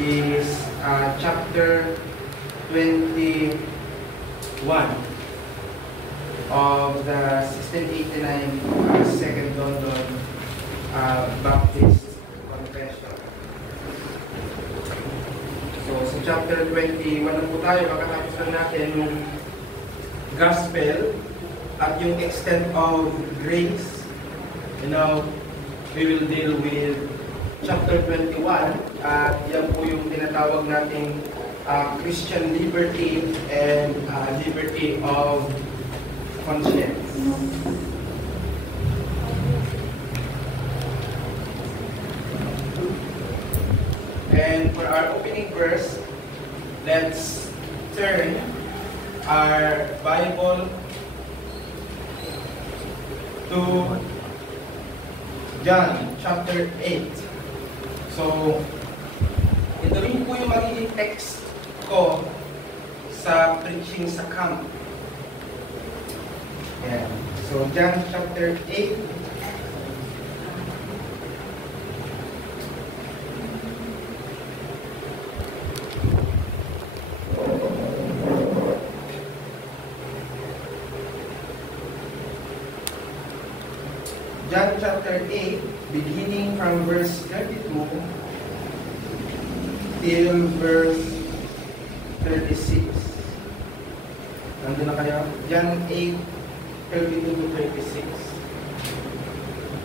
is chapter 21 of the 1689 Second London Baptist Confession. So, sa chapter 21 na po tayo, makatapos lang natin yung gospel at yung extent of grace. We will deal with chapter 21 at yan po yung tinatawag nating Christian liberty and liberty of conscience. And for our opening verse, let's turn our Bible to John chapter 8. So, ito rin po yung magiging text ko sa preaching sa camp. Ayan. So, John chapter 8. John chapter 8, beginning from verse 32 till verse 36. Nandun na kayo? John 8, 32 to 36.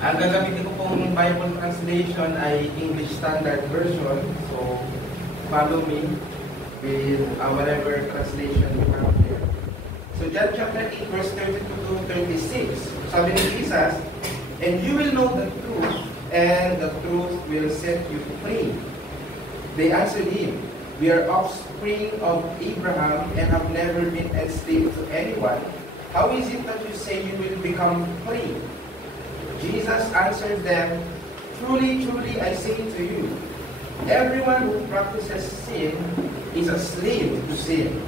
Ang gagamitin ko pong Bible translation ay English Standard Version. So, follow me with whatever translation you have there. So, John chapter 8, verse 32 to 36. Sabi ni Jesus, "And you will know the truth, and the truth will set you free." They answered him, "We are offspring of Abraham and have never been enslaved to anyone. How is it that you say you will become free?" Jesus answered them, "Truly, truly, I say to you, everyone who practices sin is a slave to sin.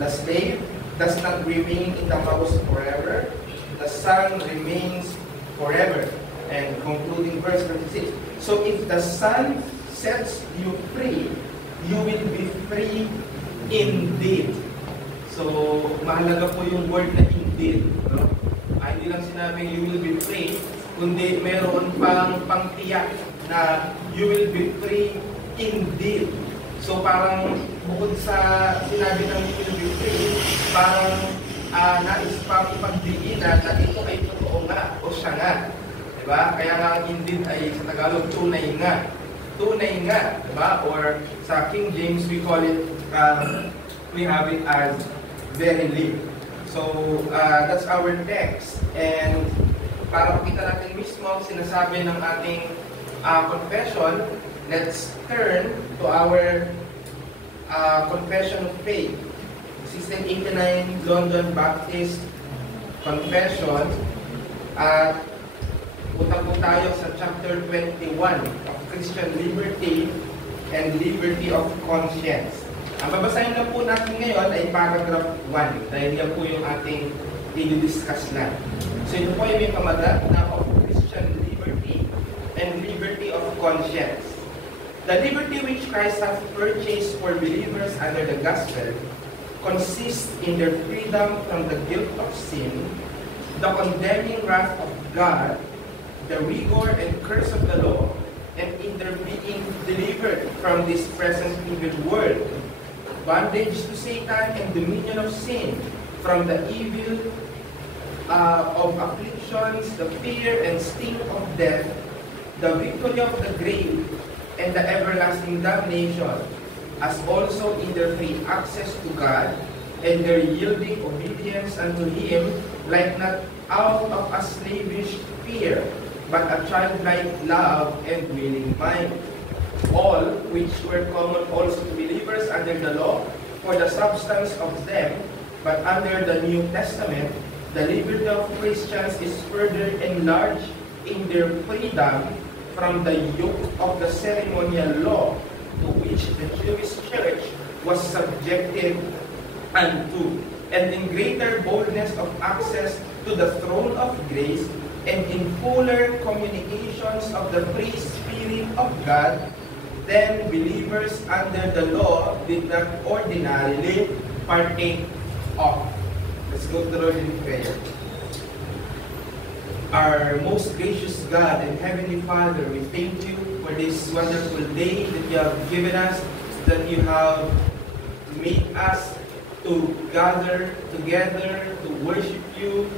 The slave does not remain in the house forever. The son remains forever." And concluding verse 26. So if the Son sets you free, you will be free indeed. So mahalaga po yung word na indeed. No? Hindi lang sinabing you will be free, kundi meron pang pangtiyak na you will be free indeed. So parang bukod sa sinabi ng you will be free, parang nais pang ipagdiinan na ito ay totoo nga o siya nga. Diba? Kaya nga indeed ay sa Tagalog tunay nga. Tunay nga. Diba? Or sa King James we call it, we have it as verily. So that's our text. And para makita natin mismo ang sinasabi ng ating confession, let's turn to our confession of faith. 1689 London Baptist Confession. At punta po tayo sa chapter 21 of Christian Liberty and Liberty of Conscience. Ang babasahin na po natin ngayon ay paragraph 1 dahil yan po yung ating i-discuss na. So ito po ay may pamagat na of Christian Liberty and Liberty of Conscience. The liberty which Christ has purchased for believers under the gospel consists in their freedom from the guilt of sin, the condemning wrath of God, the rigor and curse of the law, and in their being delivered from this present evil world, bondage to Satan and dominion of sin, from the evil of afflictions, the fear and sting of death, the victory of the grave, and the everlasting damnation, as also in their free access to God, and their yielding obedience unto Him, like not out of a slavish fear, but a childlike love and willing mind. All which were common also to believers under the law, for the substance of them, but under the New Testament, the liberty of Christians is further enlarged in their freedom from the yoke of the ceremonial law to which the Jewish church was subjected unto, and in greater boldness of access to the throne of grace, and in fuller communications of the free Spirit of God, then believers under the law did not ordinarily partake of. Let's go to the Lord in prayer. Our most gracious God and Heavenly Father, we thank you for this wonderful day that you have given us, that you have made us to gather together, to worship you,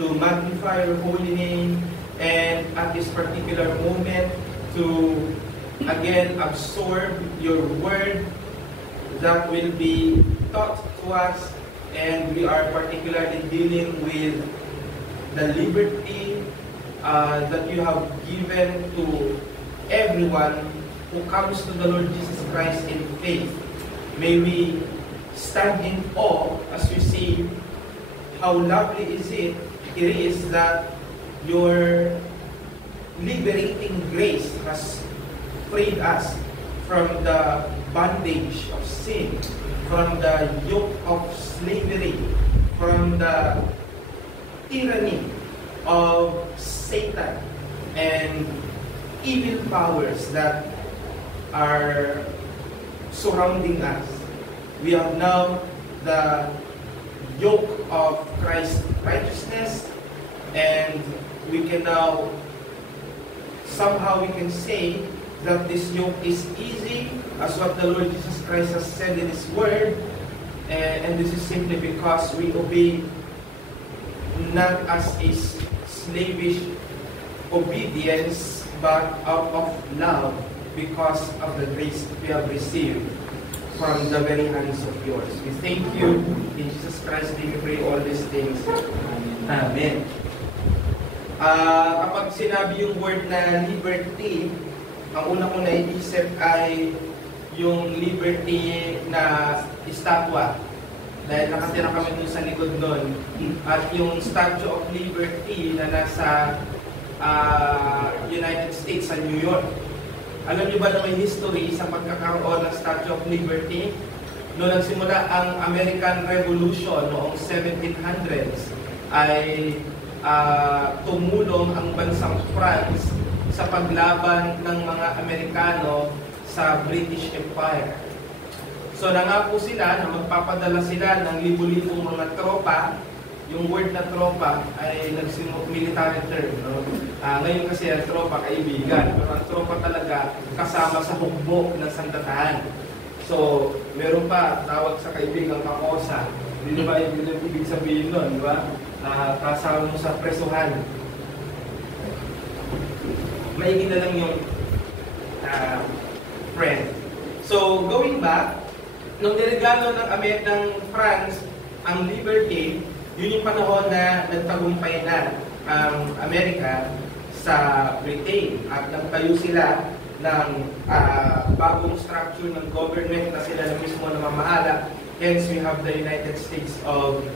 to magnify your holy name, and at this particular moment, to again absorb your word that will be taught to us, and we are particularly dealing with the liberty that you have given to everyone who comes to the Lord Jesus Christ in faith. May we stand in awe as we see how lovely it is that your liberating grace has freed us from the bondage of sin, from the yoke of slavery, from the tyranny of Satan and evil powers that are surrounding us. We have now the yoke of Christ's righteousness, and we can now somehow we can say that this yoke is easy, as what the Lord Jesus Christ has said in His Word, and this is simply because we obey not as a slavish obedience, but out of love, because of the grace we have received from the very hands of yours. We thank you. In Jesus Christ, we pray all these things. Amen. Kapag sinabi yung word na liberty, ang una kong naiisip ay yung liberty na estatwa. Dahil nakatira kami dun sa likod nun. At yung Statue of Liberty na nasa United States sa New York. Alam niyo ba na may history sa pagkakaroon ng Statue of Liberty? Noong nagsimula ang American Revolution noong 1700s, ay tumulong ang bansang France sa paglaban ng mga Amerikano sa British Empire. So nangako sila na magpapadala sila ng libu-libong mga tropa. Yung word na tropa ay military term. No? Ngayon kasi ang tropa kaibigan. Pero ang tropa talaga kasama sa hukbo ng sandatahan. So meron pa tawag sa kaibigang kakosa. Hindi ba yung ibig sabihin nun? Di ba? Kasama mo sa presuhan. Maigin na lang yung friend. So going back, nung niregalo ng France ang liberty, yun yung panahon na nagtagumpay na ang Amerika sa Britain at nagtayo sila ng bagong structure ng government na sila na mismo namamahala. Hence, we have the United States of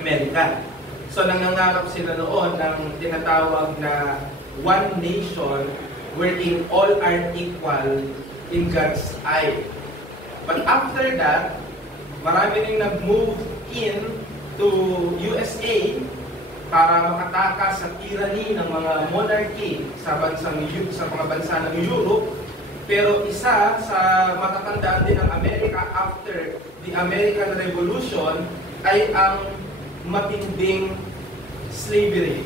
America. So nangangarap sila noon ng tinatawag na one nation wherein all are equal in God's eye. But after that, marami rin nag-move in to USA para makatakas sa tyranny ng mga monarchy sa mga bansa ng Europe. Pero isa sa matatandaan din ng Amerika after the American Revolution ay ang matinding slavery.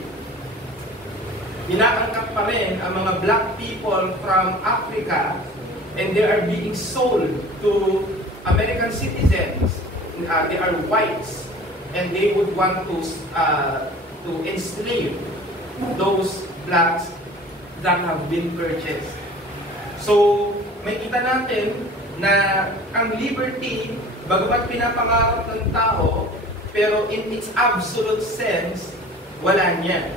Inaangkat pa rin ang mga black people from Africa, and they are being sold to American citizens. They are whites, and they would want to enslave those blacks that have been purchased. So, may kita natin na ang liberty, bagamat pinapangarap ng tao, pero in its absolute sense, wala niya.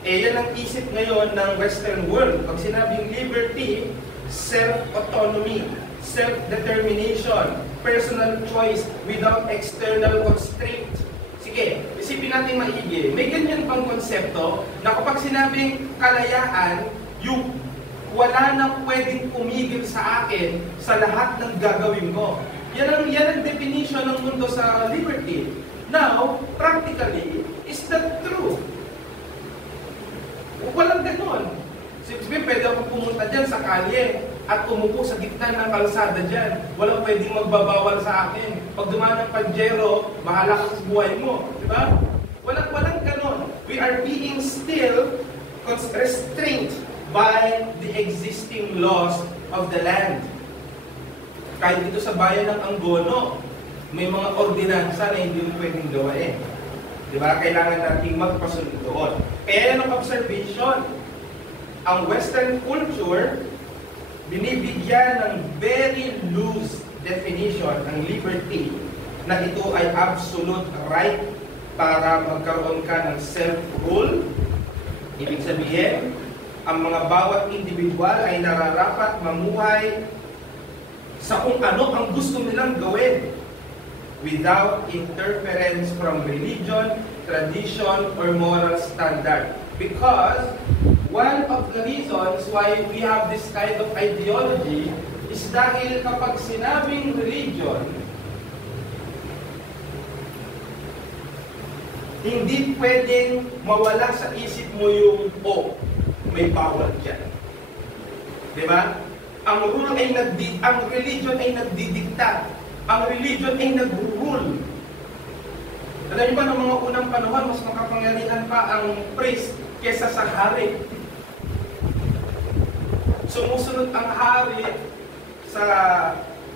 Yan ang isip ngayon ng Western world. Pag sinabing liberty, self-autonomy, self-determination, personal choice without external constraint. Sige, isipin natin maigi. May ganyan pang konsepto na kapag sinabing kalayaan, yung wala nang pwedeng pumigil sa akin sa lahat ng gagawin ko. Yan ang definition ng mundo sa liberty. Now, practically, is that true? Walang ganon. Sige, pwede ako pumunta dyan sa kalye at umupo sa gitna ng kalsada dyan. Walang pwedeng magbabawal sa akin. Pag dumaan ng Pajero, bahala ka sa buhay mo. Diba? Walang ganon. We are being still restrained by the existing laws of the land. Kahit dito sa bayan ng Angono, may mga ordinansa na hindi mo pwedeng gawain. Diba? Kailangan natin magpasunod doon. Kaya yan ang observation. Ang Western culture, binibigyan ng very loose definition ng liberty na ito ay absolute right para magkaroon ka ng self-rule. Ibig sabihin, ang mga bawat individual ay nararapat mamuhay sa kung ano ang gusto nilang gawin without interference from religion, tradition, or moral standard. Because one of the reasons why we have this kind of ideology is dahil kapag sinabing religion, hindi pwedeng mawala sa isip mo yung, may bawal dyan. Diba? Ang religion ay nagdidikta. Ang religion ay nag-rule. Alam niyo ba, ng mga unang panahon, mas makapangyarihan pa ang priest kesa sa hari. Sumusunod ang hari sa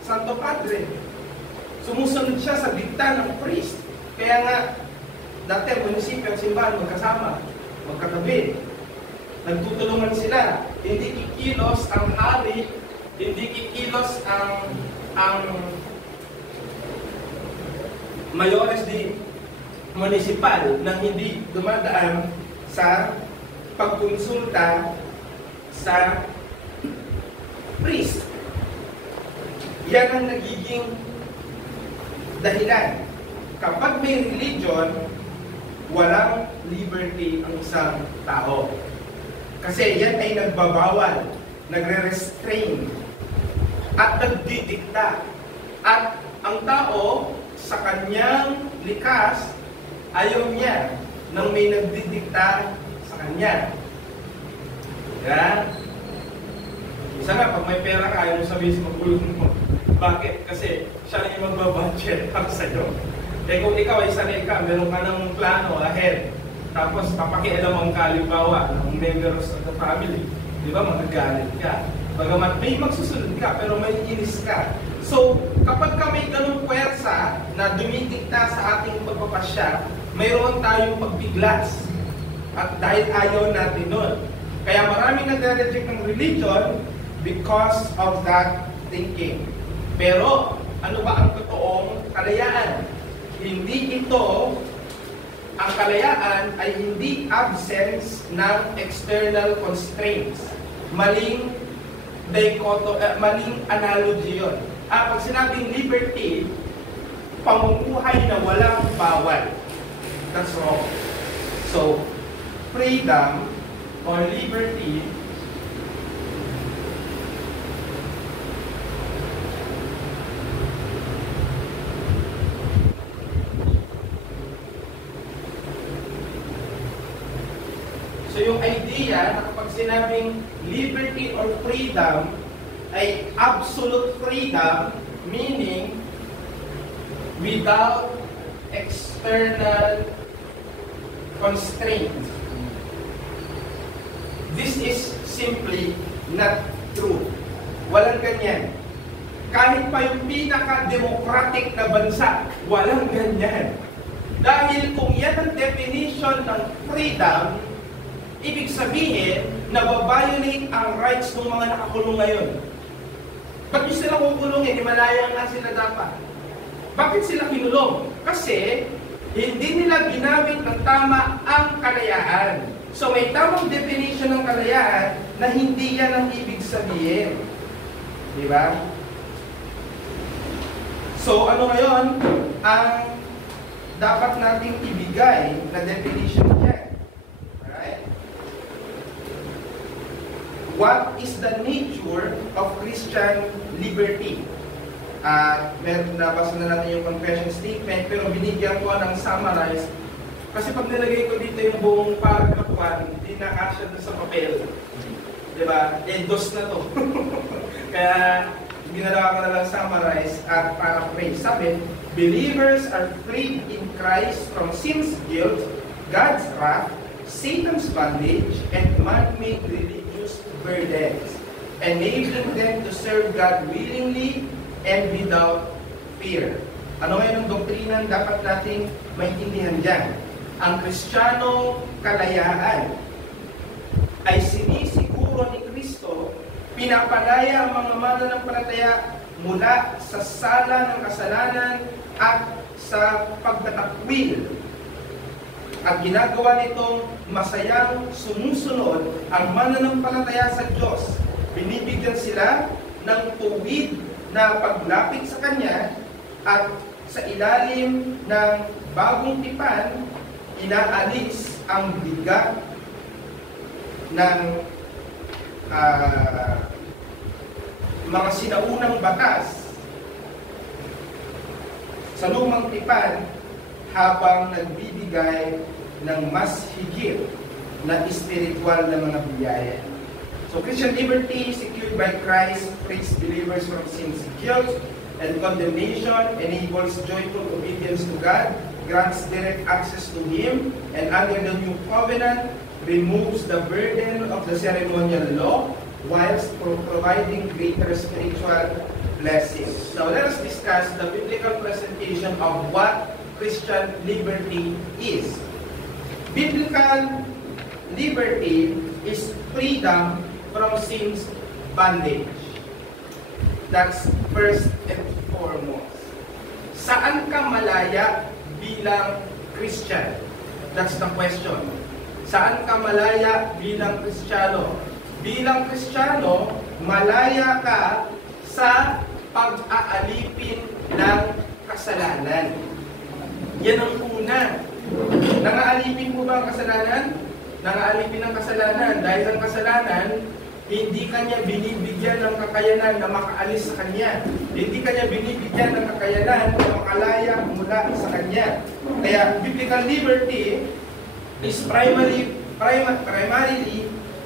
Santo Padre. Sumusunod siya sa dikta ng priest. Kaya nga, dati ang munisipyo at simbahan magkasama, magkatabi. Nagtutulungan sila. Hindi kikilos ang hari, hindi kikilos ang mayores di municipal na hindi dumadaan sa pagkonsulta sa priest. Yan ang nagiging dahilan. Kapag may religion, walang liberty ang isang tao. Kasi yan ay nagbabawal, nagre-restrain, at nagdidikta. At ang tao, sa kanyang likas, ayaw niya nang may nagdidikta sa kanya. Yan. Isa nga, pag may pera ka, ayaw mo sabihin sa magulong mo. Bakit? Kasi siya na yung magbabudget para sa'yo. Eh kung ikaw ay sanay ka, meron ka ng plano ahead. Tapos papakialam ang kalimbawa ng members of the family. Di ba? Magagalit ka. Bagamat may magsusunod ka, pero may inis ka. So, kapag ka may ganung puwersa na dumidikta sa ating pagpapasya, mayroon tayong pagbiglas. At dahil ayaw natin nun. Kaya maraming nagre-reject ng religion because of that thinking. Pero, ano ba ang totoong kalayaan? Hindi ito, ang kalayaan ay hindi absence ng external constraints. Maling analogy yun. Pag sinabing liberty, pamumuhay na walang bawal. That's wrong. So, freedom or liberty so yung idea na kapag sinabing liberty or freedom ay absolute freedom, meaning without external constraint. This is simply not true. Walang ganyan. Kahit pa yung pinaka-democratic na bansa, walang ganyan. Dahil kung yan ang definition ng freedom, ibig sabihin, nababiolate ang rights ng mga nakakulong ngayon. Ba't nyo sila kukulungin? Himalaya nga sila dapat. Bakit sila kinulong? Kasi, hindi nila ginamit ng tama ang kalayaan. So, may tamang definition ng kalayaan na hindi yan ang ibig sabihin. Di ba? So, ano ngayon ang dapat nating ibigay na definition niya? Alright? What is the nature of Christian liberty? Meron nabasa na natin yung confession statement, pero binigyan ko ng summarize. Kasi pag nilagay ko dito yung buong paragraph 1, hindi na kasya doon sa papel. Diba? Dos na to. Kaya, ginagawa ko na lang summarize at paraphrase. Sabi, believers are freed in Christ from sin's guilt, God's wrath, Satan's bondage, and man-made religious burdens, enabling them to serve God willingly and without fear. Ano ngayon ang doktrinang dapat nating maintindihan dyan? Ang Kristiyano kalayaan ay sinisiguro ni Kristo, pinapalaya ang mga mananampalataya mula sa sala ng kasalanan at sa pagtatakwil. At ginagawa nitong masayang sumusunod ang mananampalataya sa Diyos. Binibigyan sila ng tuwid na paglapit sa Kanya at sa ilalim ng bagong tipan, inaalis ang bigat ng mga sinaunang batas sa lumang tipan habang nagbibigay ng mas higit na spiritual na mga biyaya. So Christian liberty secured by Christ frees believers from sin's guilt and condemnation, enables joyful obedience to God, grants direct access to Him, and under the new covenant, removes the burden of the ceremonial law whilst providing greater spiritual blessings. Now let us discuss the biblical presentation of what Christian liberty is. Biblical liberty is freedom from sin's bondage. That's first and foremost. Saan ka malaya bilang Christian? That's the question. Saan ka malaya bilang Kristiyano? Bilang Kristiyano, malaya ka sa pag-aalipin ng kasalanan. Yan ang una. Nangaalipin mo ba ang kasalanan? Nangaalipin ang kasalanan. Dahil ang kasalanan, hindi kanya binibigyan ng kakayanan na makaalis sa kanya. Hindi kanya binibigyan ng kakayanan na makalaya mula sa kanya. Kaya biblical liberty is primarily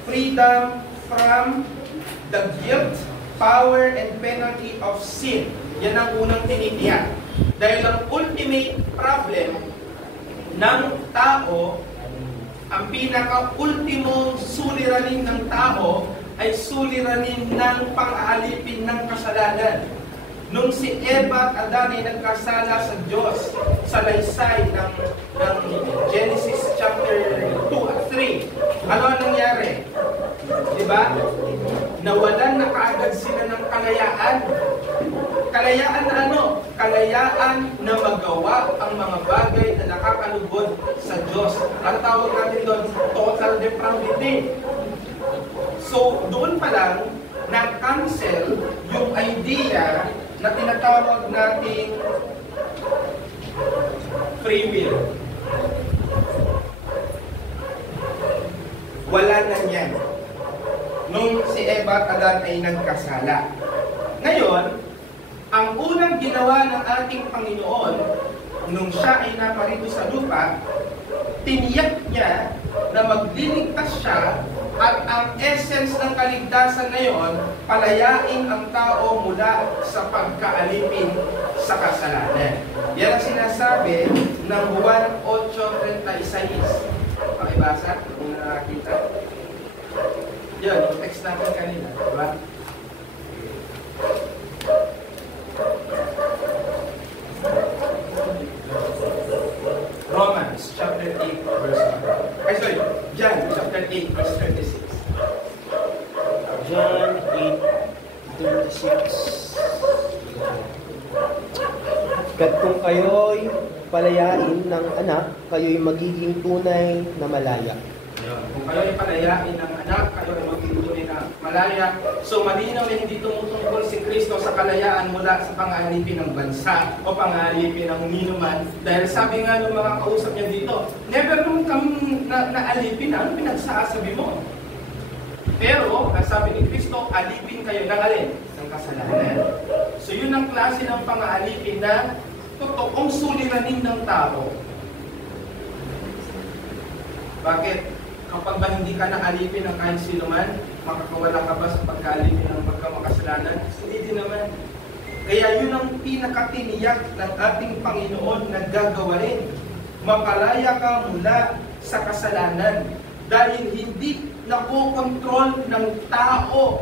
freedom from the guilt, power, and penalty of sin. Yan ang unang tinitiyak. Dahil ang ultimate problem ng tao, ang pinaka-ultimong suliranin ng tao ay suliranin ng pang-aalipin ng kasalanan. Nung si Eva at Adan ay nagkasala sa Diyos sa laysay ng Genesis chapter 2 at 3, ano ang nangyari? Diba? Nawalan na kaagad sila ng kalayaan. Kalayaan na ano? Kalayaan na magawa ang mga bagay na nakakalugod sa Diyos. Ang tawag natin doon, total depravity. So, doon pa lang, na-cancel yung idea na tinatawag nating free will. Wala na yan. Nung si Eva at Adan ay nagkasala. Ngayon, ang unang ginawa ng ating Panginoon, nung siya ay naparito sa lupa, tiniyak niya na magliligtas siya at ang essence ng kaligtasan ngayon, palayain ang tao mula sa pagkaalipin sa kasalanan. Yan ang sinasabi ng Juan 8:36. Pakibasa, kung nakakita. Yan, yung text natin kanina, diba? Romans chapter 8 verse 1. John chapter 8 verse 26. John 8:26. Kat kung kayo'y palayain ng anak, kayo'y magiging tunay na malaya. Kung kayo'y palayain ng anak, kayo'y magiging tunay na malaya. So malinaw na hindi tumutungkol si Kristo sa kalayaan mula sa pang-aalipin ng bansa o pang-aalipin ng minuman. Dahil sabi nga ng mga kausap niya dito, never nung kami naalipin, ano pinagsasabi mo? Pero, ang sabi ni Kristo, alipin kayo ng alin? Ng kasalanan. So yun ang klase ng pang-aalipin na totoong suliranin ng tao. Bakit? Kapag ba hindi ka naalipin ng kahit sino man, makakawala ka ba sa pagkalim ng pagkamakasalanan? Hindi din naman. Kaya yun ang pinakatiniyak ng ating Panginoon na gagawain. Mapalaya ka mula sa kasalanan dahil hindi nakokontrol ng tao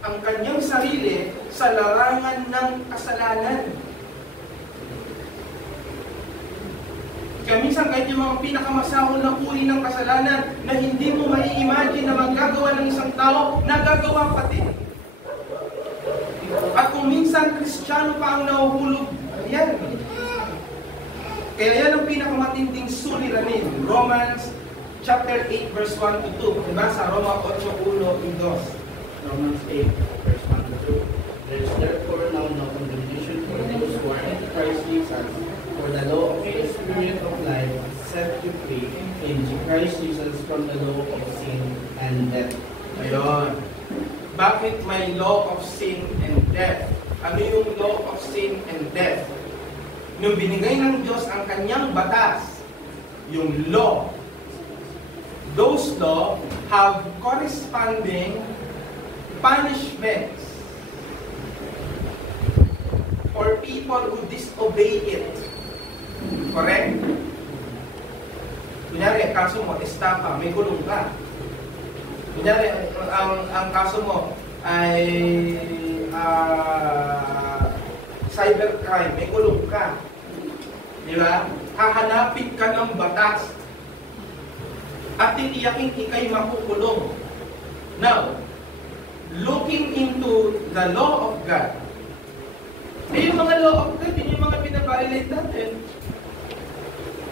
ang kanyang sarili sa larangan ng kasalanan. Kaya minsan kahit yung mga pinakamasahol na uri ng kasalanan na hindi mo mai-imagine na magagawa ng isang tao, nagagawa pati. At kung minsan Kristiyano pa ang nahuhulog, yan. Kaya yan ang pinakamatinding suliranin. Romans chapter 8 verse 1 to 2. Diba? Sa Roma 8:1 y 2. Romans 8, verse 1 to 2. There is therefore now no condemnation for those who are in Christ Jesus, for the law of the Spirit of life set you free in Christ Jesus from the law of sin and death. Ayun. Bakit may law of sin and death? Ano yung law of sin and death? Nung binigay ng Diyos ang kanyang batas, yung law, those law have corresponding punishments for people who disobey it. Correct? Kunyari, kaso mo, estafa, may gulong ka. Kunyari, ang kaso mo ay cybercrime, may gulong ka. Di ba? Hahanapin ka ng batas at titiyakin ikay makukulong. Now, looking into the law of God, yung mga law of God, yun yung mga pinaviolate natin.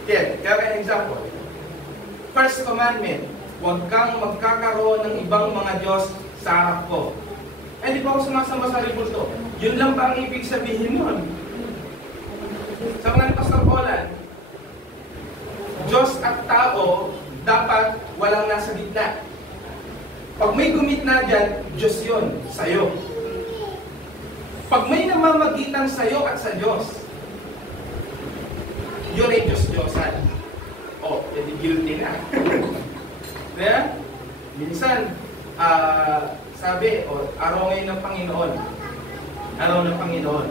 Kaya example, first commandment, huwag kang magkakaroon ng ibang mga Diyos sa harap ko. Eh, di ba ako sumasama sa ribulto? Yun lang ba ang ibig sabihin nun? Sa mga Pastor Olan, Diyos at tao, dapat walang nasa gitna. Pag may gumitna dyan, Diyos yun, sa'yo. Pag may namamagitan sa'yo at sa Diyos, yun ay Diyos-Diyosan. Oh, edi guilty na. Kaya, minsan, sabi, araw ngayon ng Panginoon. Araw ng Panginoon.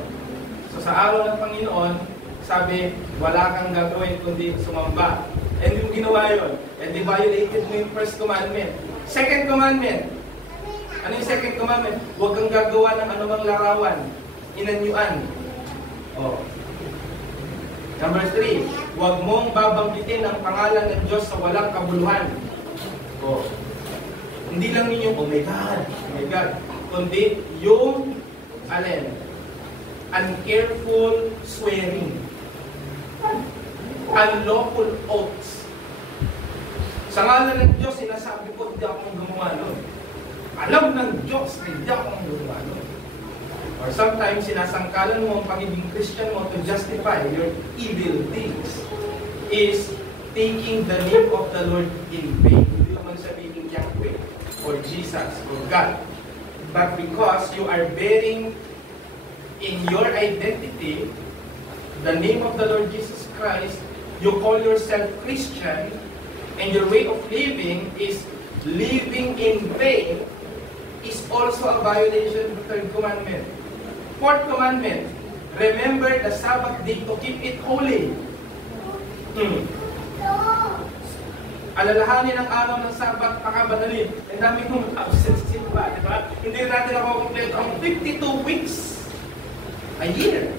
So sa araw ng Panginoon, sabi, wala kang gagawin kundi sumamba. And yung ginawa yun, and di violated mo yung first commandment. Second commandment. Ano yung second commandment? Huwag kang gagawa ng anumang larawan. Inanyuan. Oh. Number 3, huwag mong babanggitin ang pangalan ng Diyos sa walang kabuluhan. Oh. Hindi lang ninyo, oh my God, kundi yung, uncareful swearing. Unlawful oaths. Sa ngalan ng Diyos, sinasabi ko, hindi akong gumawa nun. Alam ng Diyos, hindi akong gumawa nun. Or sometimes, sinasangkalan mo ang pagiging Christian mo to justify your evil things is taking the name of the Lord in vain. Hindi naman sabihin Yahweh or Jesus or God. But because you are bearing in your identity the name of the Lord Jesus Christ, you call yourself Christian, and your way of living is living in vain, is also a violation of the third commandment. Fourth commandment, remember the Sabbath day to keep it holy. Alalahanin ang araw ng Sabbath, pakabanalin. Ang dami kong absence sa simba, di ba? Hindi natin ako kompleto ang 52 weeks a year.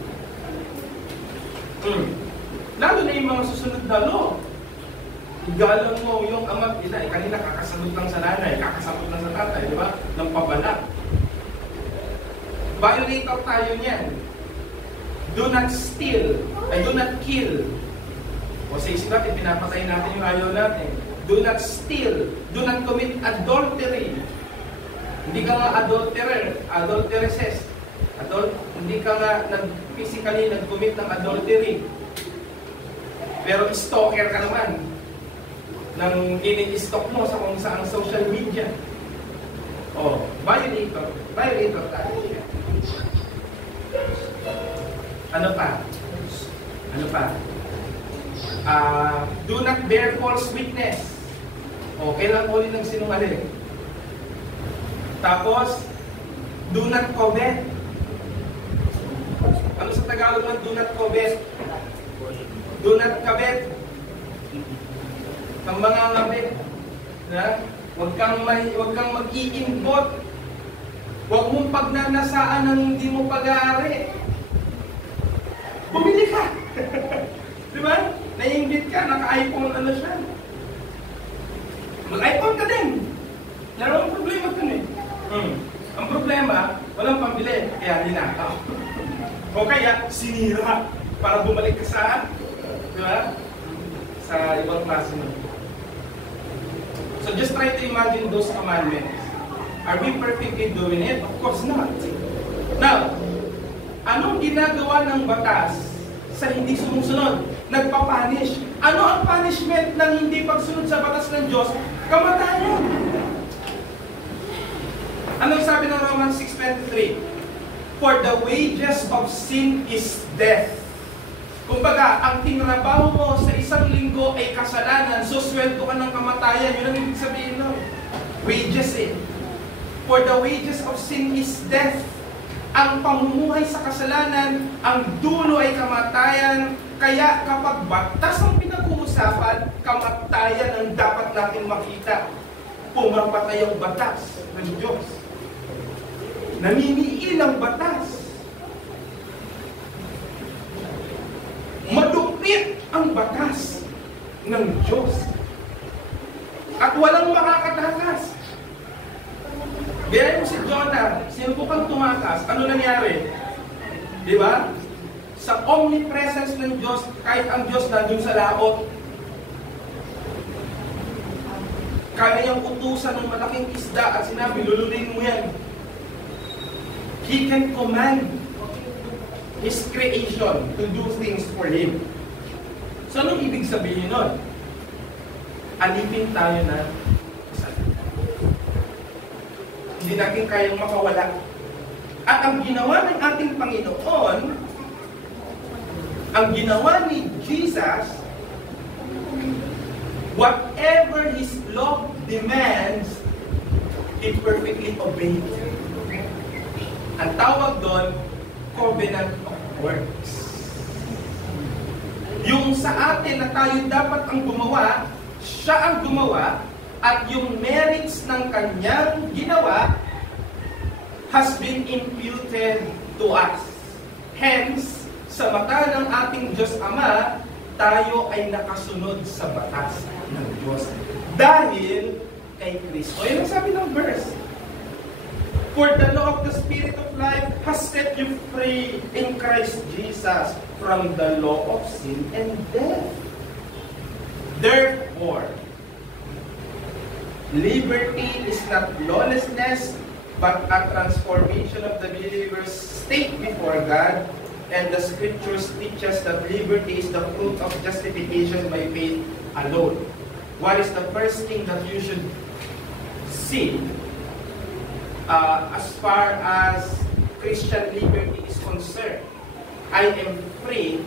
Lalo na yung mga susunod na law. Igalang mo yung ama, kanina kakasagot lang sa nanay, kakasagot lang sa tatay, di ba? Ng pabala. Violator tayo niyan. Do not steal. Do not kill. O sa isip natin, pinapatay natin yung ayaw natin. Do not steal. Do not commit adultery. Hindi ka nga adulterer, adulteresses. Hindi ka nga physically nag-commit ng adultery. Pero stalker ka naman. Nang ini-stalk mo sa kung saan social media. Oh, violator. Violator tayo. Ano pa? Do not bear false witness. Okay lang uli ng sinungaling. Tapos, do not covet. Ano sa Tagalog ng do not covet? Do not covet. Ang mga ngabi. Huwag kang mag-iimbot. Huwag mong pagnanasaan ng hindi mo pag-aari. Bumili ka. Di ba? Naiingit ka, naka-iPhone ano siya. Mag-iPhone ka din. Naroon ang problema ito eh. Ang problema, walang pambili, kaya ninakaw. O kaya, sinira para bumalik ka sa, di ba? Sa ibang klase mo. So just try to imagine those commandments. Are we perfectly doing it? Of course not. Now, anong ginagawa ng batas sa hindi sumusunod? Nagpapunish. Ano ang punishment ng hindi pagsunod sa batas ng Diyos? Kamatayan. Anong sabi ng Romans 6:23? For the wages of sin is death. Kumbaga, ang tinrabaho mo sa isang linggo ay kasalanan, so sweldo ka ng kamatayan. Yun ang ibig sabihin nun. Wages eh. For the wages of sin is death. Ang pamumuhay sa kasalanan, ang dulo ay kamatayan. Kaya kapag batas ang pinag-uusapan, kamatayan ang dapat natin makita. Pumapatay ang batas ng Diyos. Naniniil ang batas. Madupit ang batas ng Diyos. At walang makakatakas. Gaya mo si Jonah, sinubukang tumakas, ano nangyari? Di ba? Sa omnipresence ng Diyos, kahit ang Diyos nandun sa laot, kaya niyang utusan ng malaking isda at sinabi, lulunin mo yan. He can command His creation to do things for Him. So, anong ibig sabihin nun? Alipin tayo na hindi natin kayang makawala. At ang ginawa ng ating Panginoon, ang ginawa ni Jesus, whatever His law demands, He perfectly obeyed. Ang tawag doon, covenant of works. Yung sa atin na tayo dapat ang gumawa, siya ang gumawa, at yung merits ng kanyang ginawa has been imputed to us. Hence, sa mata ng ating Diyos Ama, tayo ay nakasunod sa batas ng Diyos. Dahil kay Kristo. Yan ang sabi ng verse. For the law of the Spirit of life has set you free in Christ Jesus from the law of sin and death. Therefore, liberty is not lawlessness, but a transformation of the believer's state before God. And the Scriptures teach us that liberty is the fruit of justification by faith alone. What is the first thing that you should see as far as Christian liberty is concerned? I am free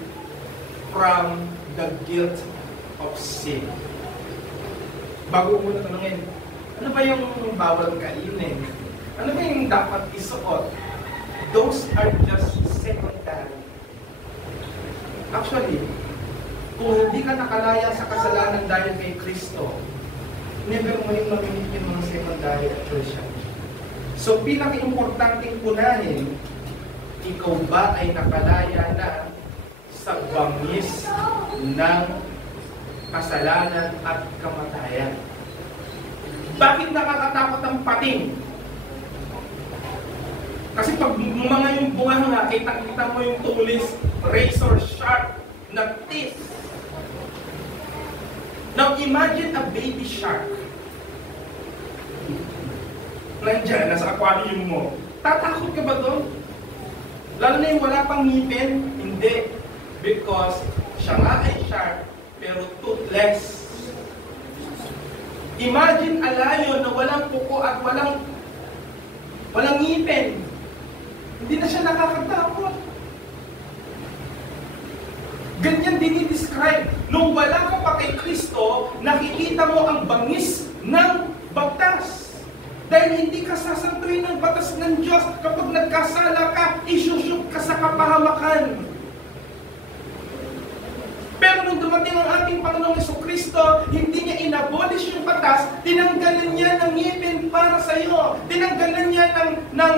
from the guilt of sin. Bago mo na tanongin, ano ba yung bawal kainin? Ano ba yung dapat isuot? Those are just secondary. Actually, kung hindi ka nakalaya sa kasalanan dahil kay Kristo, never mo yung mamimit yung mga secondary at tertiary. So, pinaka-importanting punahin, ikaw ba ay nakalaya na sa bangis ng kasalanan at kamatayan? Bakit nakakatakot ang pating? Kasi pag mga yung bunga nga, kita mo yung tulis, razor sharp na teeth. Now imagine a baby shark. Nandiyan, nasa aquarium mo. Tatakot ka ba doon? Lalo na yung wala pang ngipin? Hindi. Because siya nga ay shark, pero toothless. Imagine a lion na walang kuko at walang ngipin. Hindi na siya nakakatakot. Ganyan din i-describe. Nung wala ka pa kay Kristo, nakikita mo ang bangis ng batas. Dahil hindi ka sasantuin ng batas ng Diyos kapag nagkasala ka, isyusyuk ka sa kapahamakan. Pero nung dumating ang ating Panginoong Jesucristo, hindi niya inabolish yung batas, tinanggalan niya ng ngipin para sa iyo. Tinanggalan niya ng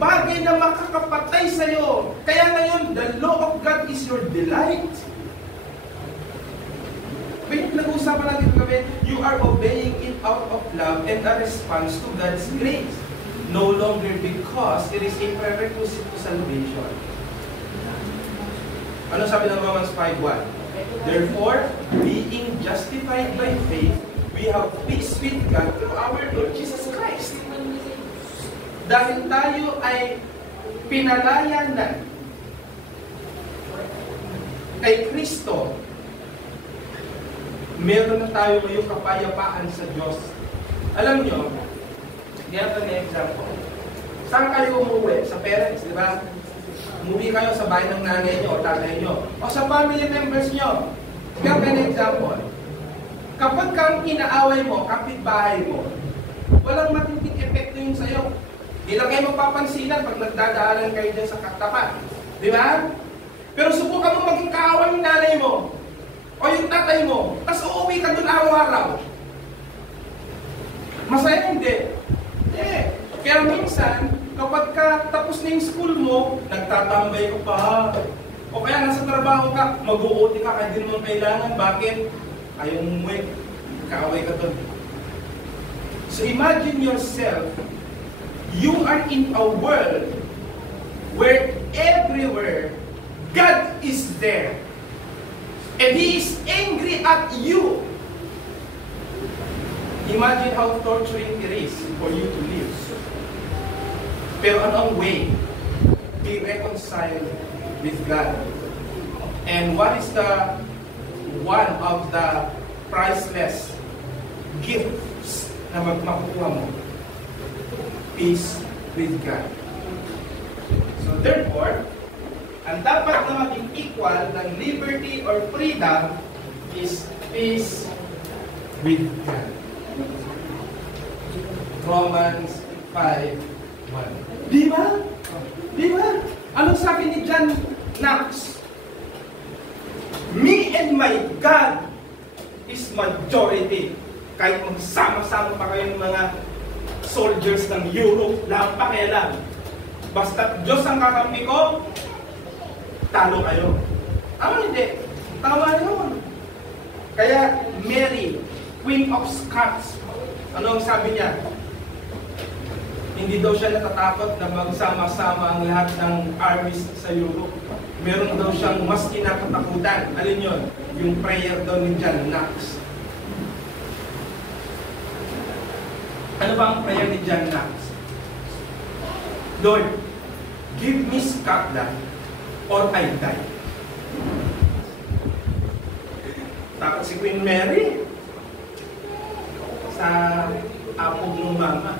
bagay na makakapatay sa iyo. Kaya ngayon, the law of God is your delight. Kaya nag-uusapan natin kagabi, you are obeying it out of love and a response to God's grace. No longer because it is a prerequisite to salvation. Ano sabi ng Romans 5:1? Therefore, being justified by faith, we have peace with God through our Lord Jesus Christ. Dahil tayo ay pinalaya na kay Kristo, meron na tayo ngayong kapayapaan sa Diyos. Alam nyo, ganito na example. Saan kayo umuwi? Sa parents, di ba? Umuwi kayo sa bahay ng nanay nyo o tatay nyo. O sa family members nyo. Ganito na example. Kapag kang inaaway mo, kapitbahay mo, walang matinding epekto yun sa'yo. Hindi lang kayo mapapansinan pag nagdadaanan kayo dyan sa katapat. Di ba? Pero subukan mo maging kaaway ng nanay mo o yung tatay mo, tapos uuwi ka doon araw-araw. Masaya hindi. Eh, kaya minsan, kapag ka tapos na yung school mo, nagtatambay ka pa. O kaya nasa trabaho ka, mag-uuti ka kahit di naman kailangan. Bakit? Ayaw umuwi. Kaaway ka doon. So imagine yourself, you are in a world where everywhere God is there. And He is angry at you. Imagine how torturing it is for you to live. Pero ano ang way? Be reconciled with God. And what is the one of the priceless gifts na makukuha mo? Peace with God. So therefore, ang dapat na maging equal ng liberty or freedom is peace with God. Romans 5:1. Di ba? Di ba? Anong sabi ni John Knox? Me and my God is majority. Kahit magsama-sama pa kayong mga soldiers ng Europe, lahat pa kaya lang. Basta Diyos ang kakampi ko, talo kayo. Hindi. Tama yun. Kaya Mary, Queen of Scots, ano ang sabi niya? Hindi daw siya natatakot na magsama-sama ang lahat ng armies sa Europe. Meron daw siyang mas kinakatakutan. Alin yun? Yung prayer daw ni John Knox. Ano ba ang prayer ni John Knox? Lord, give me Scotland or I die. Takot si Queen Mary sa apog ng mama.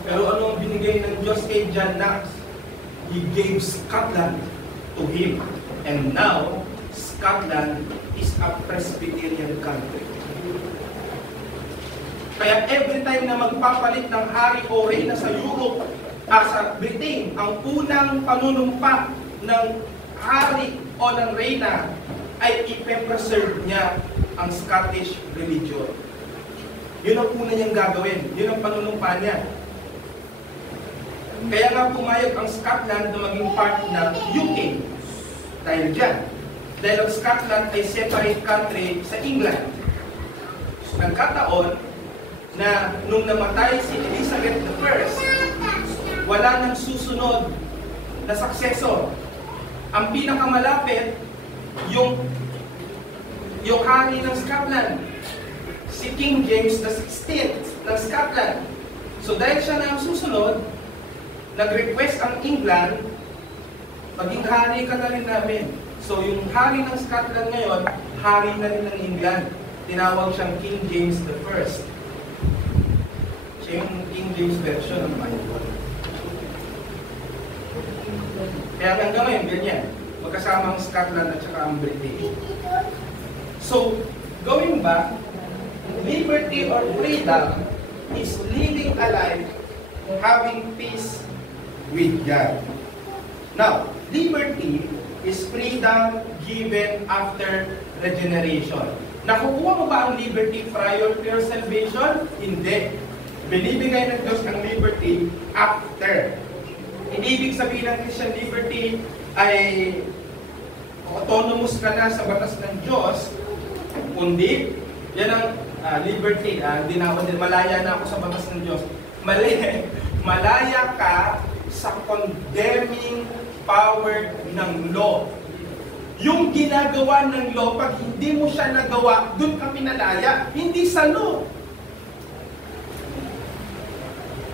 Pero ano ang binigay ng Diyos kay John Knox? He gave Scotland to him. And now, Scotland is a Presbyterian country. Kaya every time na magpapalit ng hari o reyna sa Europe, sa Britain, ang unang panunumpa ng hari o ng reyna ay ipe-preserve niya ang Scottish religion. Yun ang una niyang gagawin. Yun ang panunumpa niya. Kaya nga pumayag ang Scotland na maging part ng UK. Dahil dyan. Dahil ang Scotland ay separate country sa England. Nagkataon na nung namatay si Elizabeth I, wala nang susunod na successor. Ang pinakamalapit, yung hari ng Scotland, si King James XVI ng Scotland. So dahil siya na ang susunod, nag-request ang England, maging hari ka na rin namin. So yung hari ng Scotland ngayon, hari na rin ng England. Tinawag siyang King James I. Siya yung King James version ng Bible. Kaya hanggang ngayon, ganyan. Magkasama ang Scotland at saka ang British. So, going back, liberty or freedom is living a life having peace with God. Now, liberty is freedom given after regeneration. Nakukuha mo ba ang liberty prior to your salvation? Hindi. Binibigay ng Diyos ang liberty after. Hindi ibig sabihin ng Christian liberty ay autonomous ka na sa batas ng Diyos, kundi yan ang liberty. Malaya na ako sa batas ng Diyos. Mali. Malaya ka sa condemning power ng law. Yung ginagawa ng law, pag hindi mo siya nagawa, dun ka pinalaya, hindi sa law.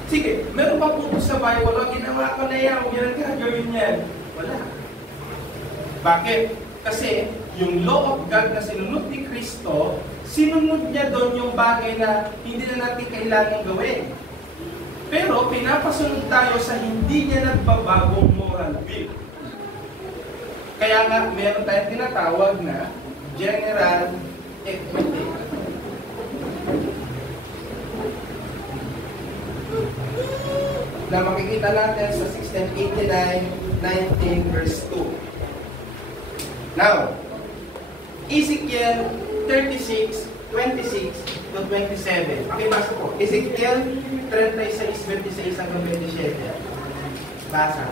Sige, meron pa po sa Bible, ginawa ko na yan, huwag yan ang gagawin yan. Wala. Bakit? Kasi yung law of God na sinunod ni Kristo, sinunod niya doon yung bagay na hindi na natin kailangan gawin. Pero pinapasunod tayo sa hindi niya nagbabagong moral will. Kaya nga, meron tayong tinatawag na general equity. Na makikita natin sa 1689, 19 verse 2. Now, Ezekiel 36, 26 to 27. Pakibasa po. Ezekiel 36, 26 hanggang 27. Basa.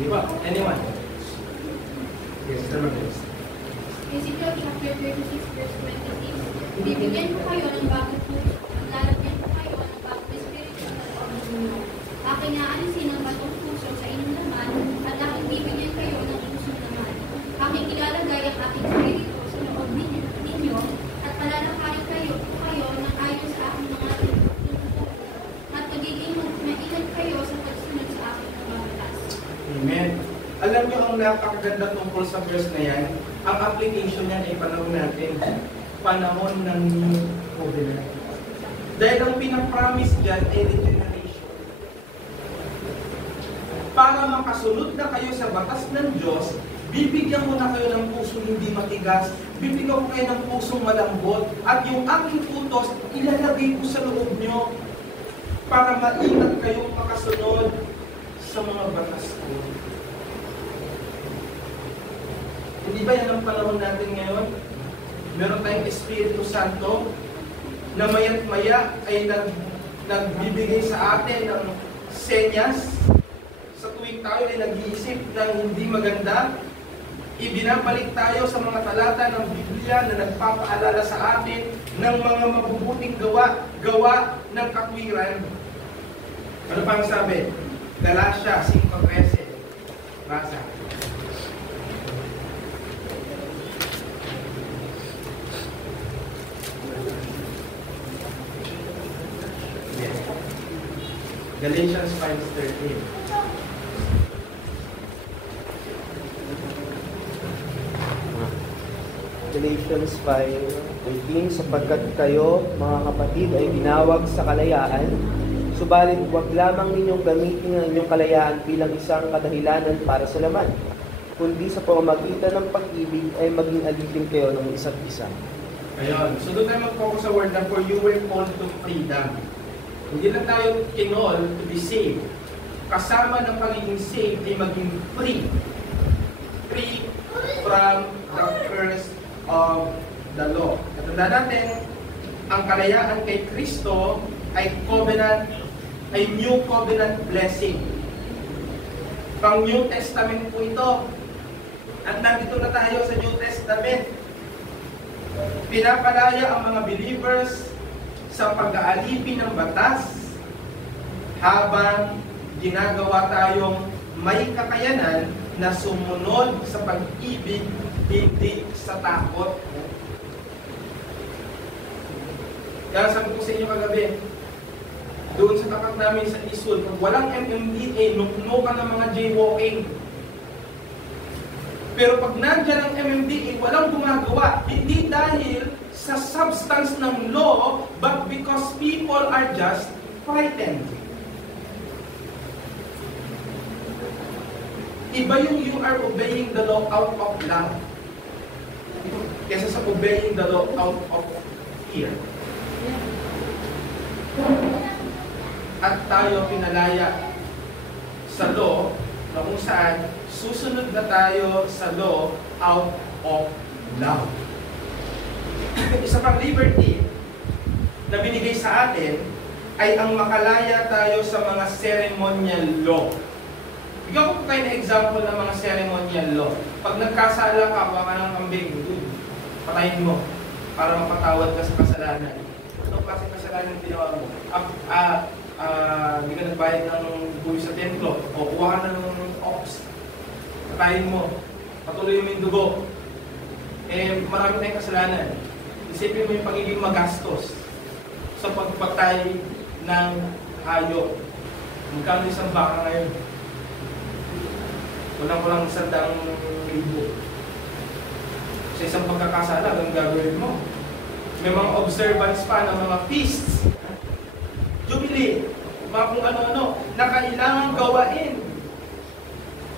Di ba? Anyone? Yes, Ezekiel chapter 36, verse 26. Bibigyan ko kayo ng bagong puso. Lalagyan ko kayo ng bagong espiritu sa loob ninyo. Aking aalisin ang bagong puso sa inyong naman at aking bibigyan kayo ng puso naman. Aking ilalagay ang aking espiritu sa loob ninyo at palalakarin kayo ng ayon sa aking mga tututunan at magiging maingat kayo sa pagsunod sa aking mga batas. Amen. Alam niyo ang napakaganda tungkol sa verse na yan, ang application niyan ay panahon natin. Panahon ng New Covenant. Dahil ang pinapromise dyan ay regeneration. Para makasunod na kayo sa batas ng Diyos, bibigyan ko na kayo ng puso hindi matigas, bibigyan ko kayo ng pusong malambot, at yung aking utos, ilalagay ko sa loob nyo para maingat kayong makasunod sa mga batas ko. Hindi ba yan ang panahon natin ngayon? Meron tayong Espiritu Santo na maya't maya ay nagbibigay sa atin ng senyas sa tuwing tayo ay nag-iisip ng hindi maganda. Ibinabalik tayo sa mga talata ng Biblia na nagpapaalala sa atin ng mga mabubuting gawa ng katwiran. Ano pang sabi? Galatia 5:13. Basa. Galatians 5:13. Galatians 5:13, sapagkat kayo, mga kapatid, ay binawag sa kalayaan, subalit huwag lamang ninyong gamitin ang inyong kalayaan bilang isang kadahilanan para sa laman, kundi sa pamamagitan ng pag-ibig ay maging alipin kayo ng isa't isa. Ayun. So doon tayo mag-focus sa word na for you were called to freedom. Hindi lang tayo kinol to be saved. Kasama ng pagiging saved ay maging free. Free from the curse of the law. Katanda natin, ang kalayaan kay Kristo ay covenant, ay new covenant blessing. Pang New Testament po ito. At nandito na tayo sa New Testament. Pinapalaya ang mga believers sa pag-aalipin ng batas habang ginagawa tayong may kakayanan na sumunod sa pag-ibig, hindi sa takot. Kaya sabi ko sa inyo kagabi, doon sa tapat namin sa Isul, pag walang MMDA, nukno ka ng mga jaywalking. Pero pag nandyan ang MMDA, walang gumagawa. Hindi dahil sa substance ng law, but because people are just frightened. Iba yung you are obeying the law out of love kesa sa obeying the law out of fear. At tayo pinalaya sa law na kung saan susunod na tayo sa law out of love. Isa pang liberty na binigay sa atin ay ang makalaya tayo sa mga ceremonial law. Bigyan ko po kayo na example ng mga ceremonial law. Pag nagkasala ka, baka ng kambing, patayin mo para mapatawad ka sa kasalanan. Ano kasi kasalanan yung ginawa mo? Hindi ka nagbayad ng buhay sa templo o kuha ka na ng ox. Patayin mo. Patuloy mo yung dugo. Marami tayong kasalanan. Isipin mo yung pagiging magastos sa pagpatay ng hayop. Magkano isang baka ngayon? Walang 100,000. Sa isang pagkakasala, ang gagawin mo. May mga observance pa ng mga feasts. Jubilee, mga kung ano-ano, na kailangan gawain.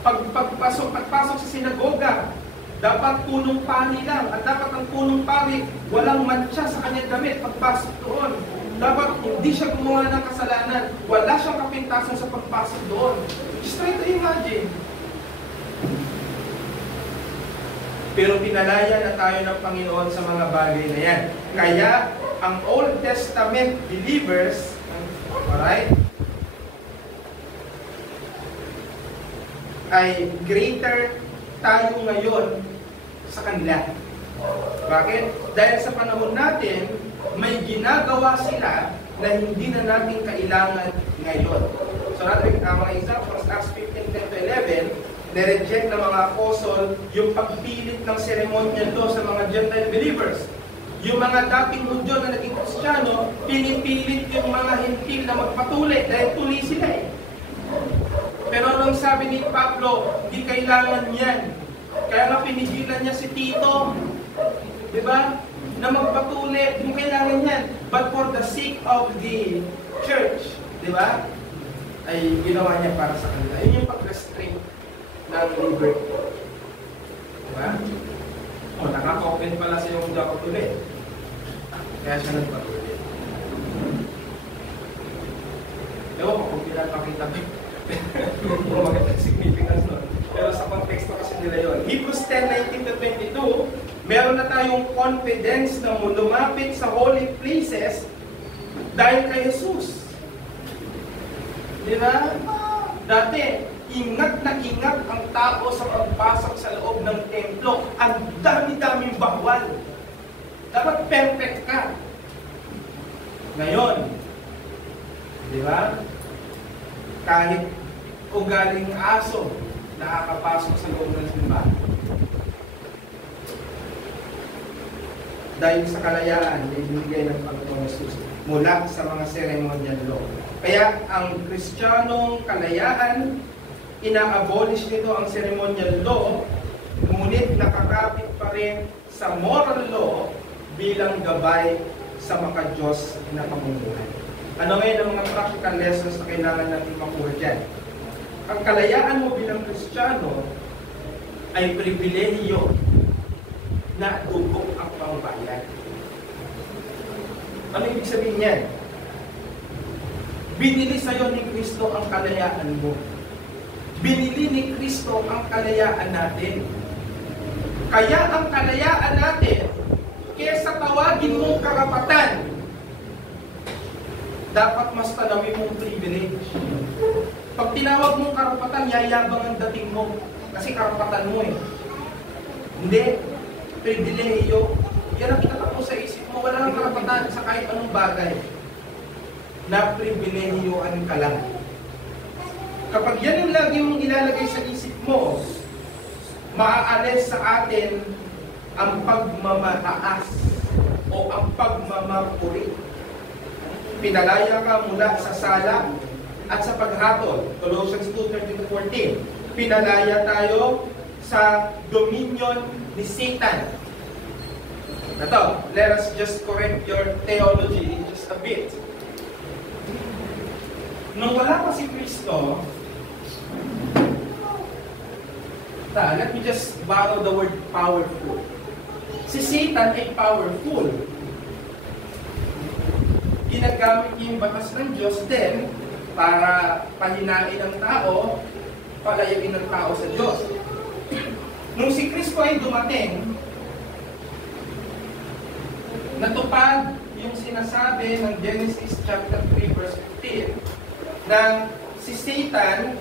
Pagpasok sa sinagoga, dapat punong pari lang. At dapat ang punong pari, walang mantsa sa kanyang damit pagpasok doon. Dapat hindi siya gumawa ng kasalanan. Wala siyang kapintasan sa pagpasok doon. Just try to imagine. Pero pinalaya na tayo ng Panginoon sa mga bagay na yan. Kaya, ang Old Testament believers, alright, ay greater tayo ngayon sa kanila. Bakit? Dahil sa panahon natin, may ginagawa sila na hindi na natin kailangan ngayon. So natin, mga examples, Acts 15:10-11, na-reject ng mga apostle yung pagpilit ng ceremonial law sa mga Gentile believers. Yung mga dating Hudyo na naging Kristiyano, pinipilit yung mga Hintil na magpatuli dahil tuli sila eh. Pero nung sabi ni Pablo, hindi kailangan yan. Kaya nga pinigilan niya si Tito, di ba? Na magpatuli, hindi kailangan yan. But for the sake of the church, di ba? Ay ginawa niya para sa kanila. Yun yung pag-restrain ng liberty. Diba? O, nakaka-open pala siya yung Jacob ulit. Kaya siya nagpatuloy. Ewan ko kung pinapakita ko. Puro magandang significance nun. Pero sa konteksto kasi nila yun. Hebrews 10:19-22, meron na tayong confidence na lumapit sa holy places dahil kay Jesus. Diba? Dati, ingat na ingat ang tao sa pagpasok sa loob ng templo. Ang dami-daming bawal. Dapat perfect ka. Ngayon, di ba? Kahit ugaling aso, nakakapasok sa loob ng simbahan. Dahil sa kalayaan na ibinigay ng Panginoong Jesus mula sa mga ceremonial law. Kaya ang Kristiyanong kalayaan, ina-abolish nito ang ceremonial law, ngunit nakakapit pa rin sa moral law bilang gabay sa maka-Diyos na pamumuhay. Ano ngayon ang mga practical lessons na kailangan natin makuha dyan? Ang kalayaan mo bilang Kristiyano ay pribilehiyo na dugo ang pangbayan. Ano ibig sabihin yan? Binili sa'yo ni Kristo ang kalayaan mo. Binili ni Kristo ang kalayaan natin. Kaya ang kalayaan natin, kesa tawagin mong karapatan, dapat mas tanawin mong privilege. Pag tinawag mong karapatan, yayabang ang dating mo. Kasi karapatan mo eh. Hindi. Pribilehiyo. Yan ang itatak mo sa isip mo. Wala nang karapatan sa kahit anong bagay. Na pribilehiyoan ka lang. Kapag yan ang lagi mong ilalagay sa isip mo, maaalis sa atin ang pagmamataas o ang pagmamapuri. Pinalaya ka mula sa sala at sa paghatol. Colossians 2:13-14. Pinalaya tayo sa dominion ni Satan. Ito, let us just correct your theology just a bit. Nung wala pa si Kristo, Let me just borrow the word powerful. Si Satan ay powerful. Ginagamit niya yung batas ng Diyos din para pahinain ang tao, palayain ng tao sa Diyos. Nung si Kristo ay dumating, natupad yung sinasabi ng Genesis chapter 3 verse 15 na si Satan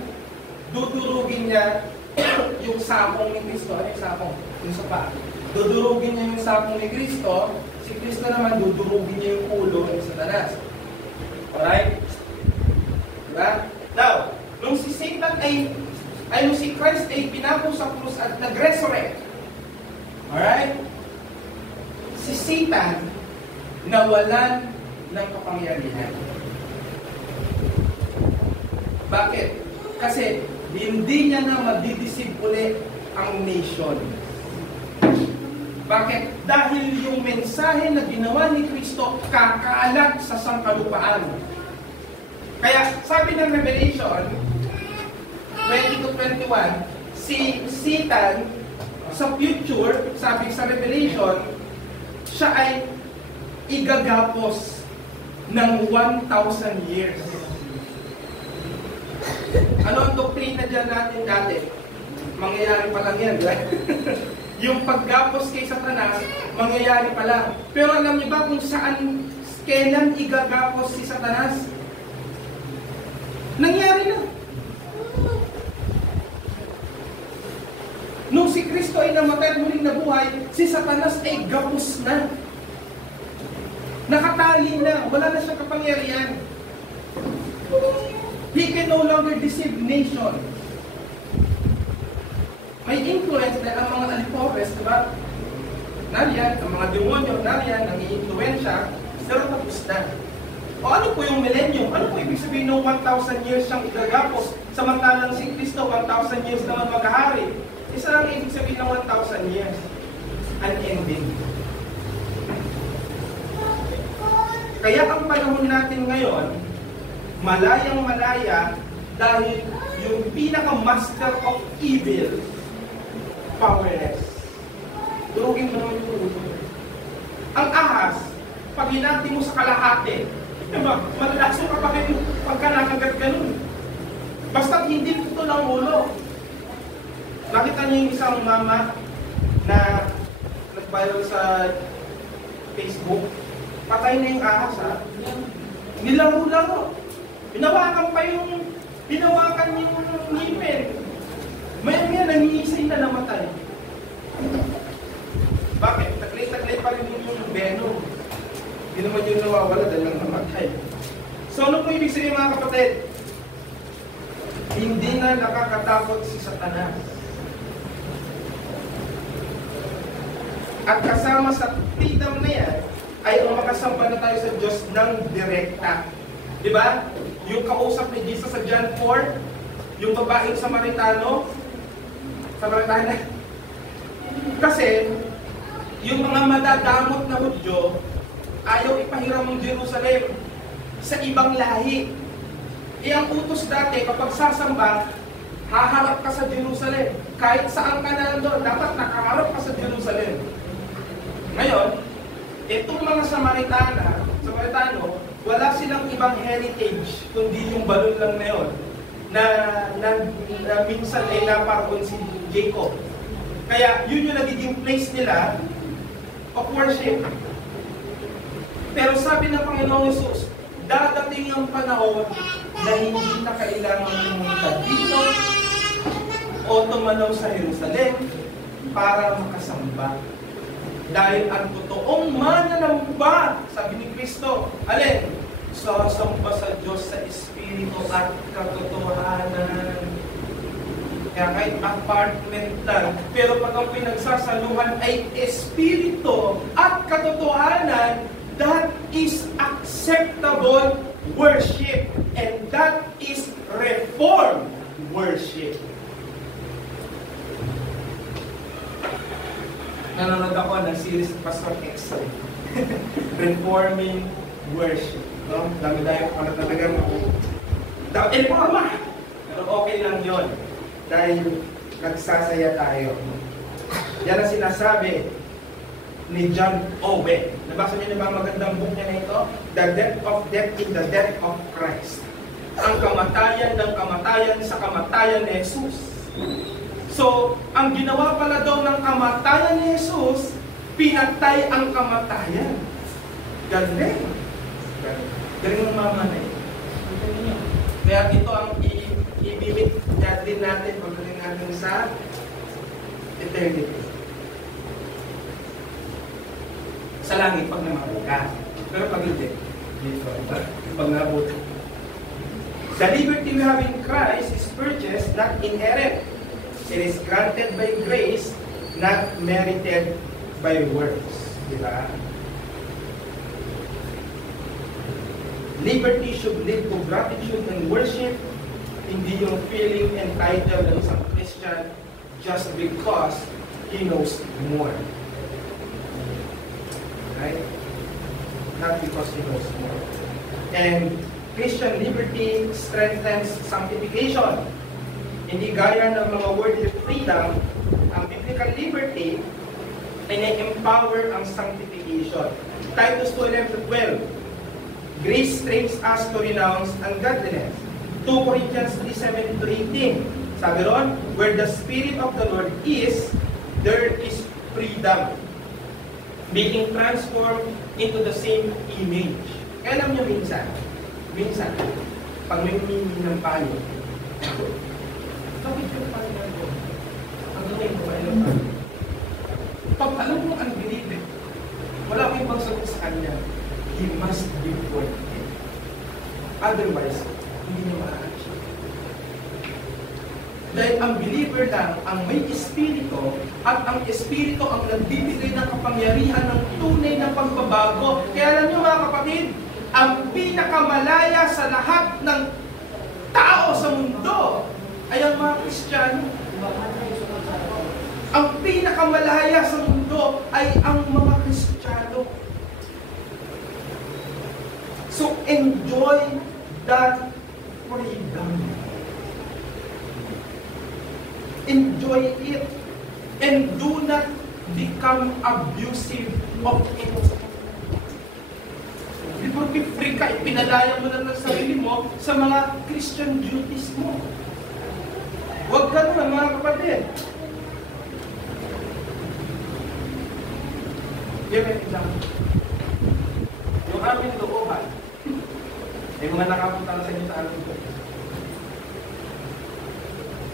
dudurugin niya yung sapong ni Kristo. Ano yung sapong? Yung sapa. Dudurugin niya yung sapong ni Kristo. Si Kristo naman dudurugin niya yung ulo ni Satanas. Alright? Diba? Now, nung si Satan nung si Christ ay pinako sa krus at nag-resurrect. Alright? Si Satan nawalan ng kapangyarihan. Bakit? Kasi hindi niya na madidisib ulit ang nation. Bakit? Dahil yung mensahe na ginawa ni Kristo kakalat sa sangkalupaan. Kaya sabi ng Revelation 20-21, si Satan sa future, sabi sa Revelation, siya ay igagapos ng 1,000 years. Ano ang doktrina dyan natin dati? Mangyayari pa lang yan, right? Yung paggapos kay Satanas, mangyayari pa lang. Pero alam niyo ba kung saan, kailan igagapos si Satanas? Nangyari na. Nung si Kristo ay namatay at muling nabuhay, si Satanas ay gapos na. Nakatali na, wala na siyang kapangyarihan. He can no longer deceive nation. May influence na ang mga alipores, diba? Nariyan, ang mga demonyo, nariyan, nang-i-influensya, pero tapos na. O ano po yung millennium? Ano po ibig sabihin ng 1,000 years siyang igagapos? Samantalang si Kristo, 1,000 years naman maghahari. Isa lang ibig sabihin ng 1,000 years. Unending. Kaya ang panahon natin ngayon, malayang malaya dahil yung pinaka-master of evil, powerless. Durugin mo naman yung ulo. Ang ahas, pag hinati mo sa kalahati, malalaso ka pa rin pagka nakagat ganun. Basta hindi ito ng ulo. Nakita niyo yung isang mama na nag-viral sa Facebook, patay na yung ahas, ha? Nilaro-laro. Pinawakan yung ngipin. Maya-maya, nangiisay na namatay. Bakit? Taglay-taglay pa rin yung venom. Hindi naman yung nawawala dahil lang namatay. So, ano po ibig sabihin mga kapatid? Hindi na nakakatakot si Satanas. At kasama sa freedom na yan, ay ang makasamba na tayo sa Diyos ng direkta. Diba? Yung kausap ni Jesus sa John 4, yung babaeng Samaritana. Kasi, yung mga madadamot na Hudyo, ayaw ipahiram ng Jerusalem sa ibang lahi. Ang utos dati, kapag sasamba, haharap ka sa Jerusalem. Kahit saan ka na doon, dapat nakaharap ka sa Jerusalem. Ngayon, itong mga Samaritano, wala silang ibang heritage, kundi yung balon lang na yun, na minsan ay naparoon si Jacob. Kaya yun yung nagiging place nila of worship. Pero sabi ng Panginoong Hesus, dadating ang panahon na hindi na kailangan pumunta dito o tumanaw sa Jerusalem para makasamba. Dahil ang totoong mananamba, sabi ni Kristo, alin? Sasamba sa Diyos sa Espiritu at katotohanan. Kaya kahit apartment lang, pero pag ang pinagsasaluhan ay Espiritu at katotohanan, that is acceptable worship. And that is reformed worship. Nanonood ako ng series ng Pastor X. Reforming worship. No? Dami-dami ko na talagang informa. Pero okay lang yon. Dahil nagsasaya tayo. Yan ang sinasabi ni John Owen. Nabasa niyo na ba ang magandang book niya na ito? The Death of Death in the Death of Christ. Ang kamatayan ng kamatayan sa kamatayan ni Jesus. So, ang ginawa pala daw ng kamatayan ni Jesus, pinatay ang kamatayan. Galing. Galing ng mama na ito. Kaya ito ang ibibig din natin pagdating natin sa eternity. Sa langit pag namatay ka. Pero pag hindi, dito, pag nabuti. The liberty we have in Christ is purchased, not inherent. It is granted by grace, not merited by works. Diba? Liberty should lead to gratitude and worship, hindi yung feeling entitled ng isang Christian just because he knows more. Right? Not because he knows more. And Christian liberty strengthens sanctification. Hindi gaya ng mga worldly freedom, ang biblical liberty ay na-empower ang sanctification. Titus 2:11-12, grace trains us to renounce ungodliness. 2 Corinthians 3:7-18, sabi ron, where the Spirit of the Lord is, there is freedom. Being transformed into the same image. Kaya alam nyo minsan, pag may humingi ng payo, bakit yung payo na ito? Ang gawin ko, payo ng payo. Pag alam mo ang bilibid, wala kang ibang sagot sa kanya, he must be born again. Otherwise, hindi niya ma-achieve. Dahil ang believer lang ang may espiritu, at ang espiritu ang nagbibigay ng kapangyarihan ng tunay na pagbabago. Kaya alam niyo mga kapatid, ang pinakamalaya sa lahat ng tao sa mundo ay ang mga Kristiyano. Ang pinakamalaya sa mundo ay ang mga Kristiyano. So enjoy that freedom. Enjoy it. And do not become abusive of it. Before free ka, ipinalaya mo na ng sarili mo sa mga Christian duties mo. Huwag ka naman mga kapatid. Give an example. Yung aming looban, may mga nakapunta na sa inyo sa aming looban.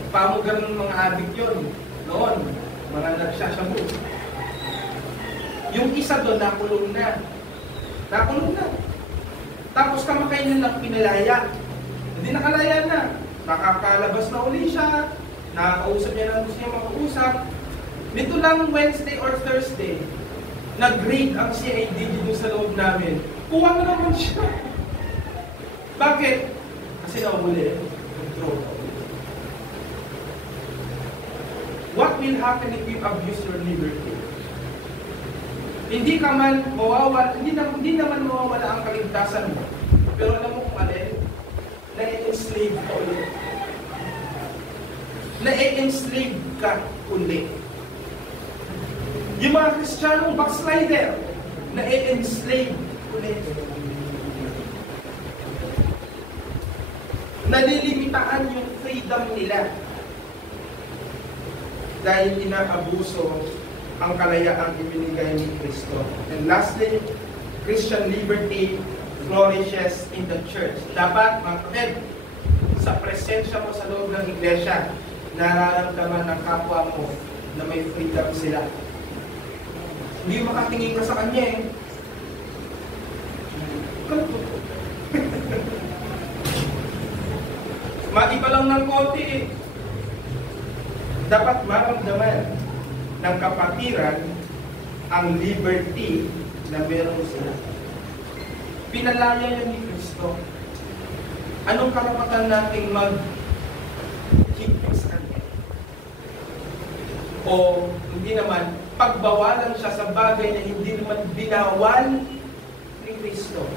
Pamugan ng mga adik yun. Noon, mga nagsasyamu. Yung isa doon, nakulong na. Tapos kamakainan lang pinalaya. Hindi nakalaya na. Nakakalabas na uli siya. Nakakausap niya na gusto niya makausap. Nito lang Wednesday or Thursday, nag-raid ang CIDG doon sa loob namin. Kuha na naman siya. Bakit? Kasi naubuli. Control. What will happen if you abuse your liberty? Hindi ka man mawawala, hindi naman mawawala ang kaligtasan mo. Pero alam mo kung alin? Na-enslave ka ulit. Na-enslave ka ulit. Yung mga Kristiyanong backslider, na-enslave ulit. Nalilimitaan yung freedom nila. Dahil inaabuso ang kalayaang ibinigay ni Kristo. And lastly, Christian liberty flourishes in the church. Dapat, mga kapatid, sa presensya mo sa loob ng iglesia, nararamdaman ng kapwa mo na may freedom sila. Hindi makatingin ka sa kanya eh. Maiba lang ng konti eh. Dapat maramdaman ng kapatiran ang liberty na meron sila. Pinalaya yan ni Kristo. Anong karapatan nating mag-higpit sa Kanya? O hindi naman, pagbawalan siya sa bagay na hindi naman binawal ni Kristo.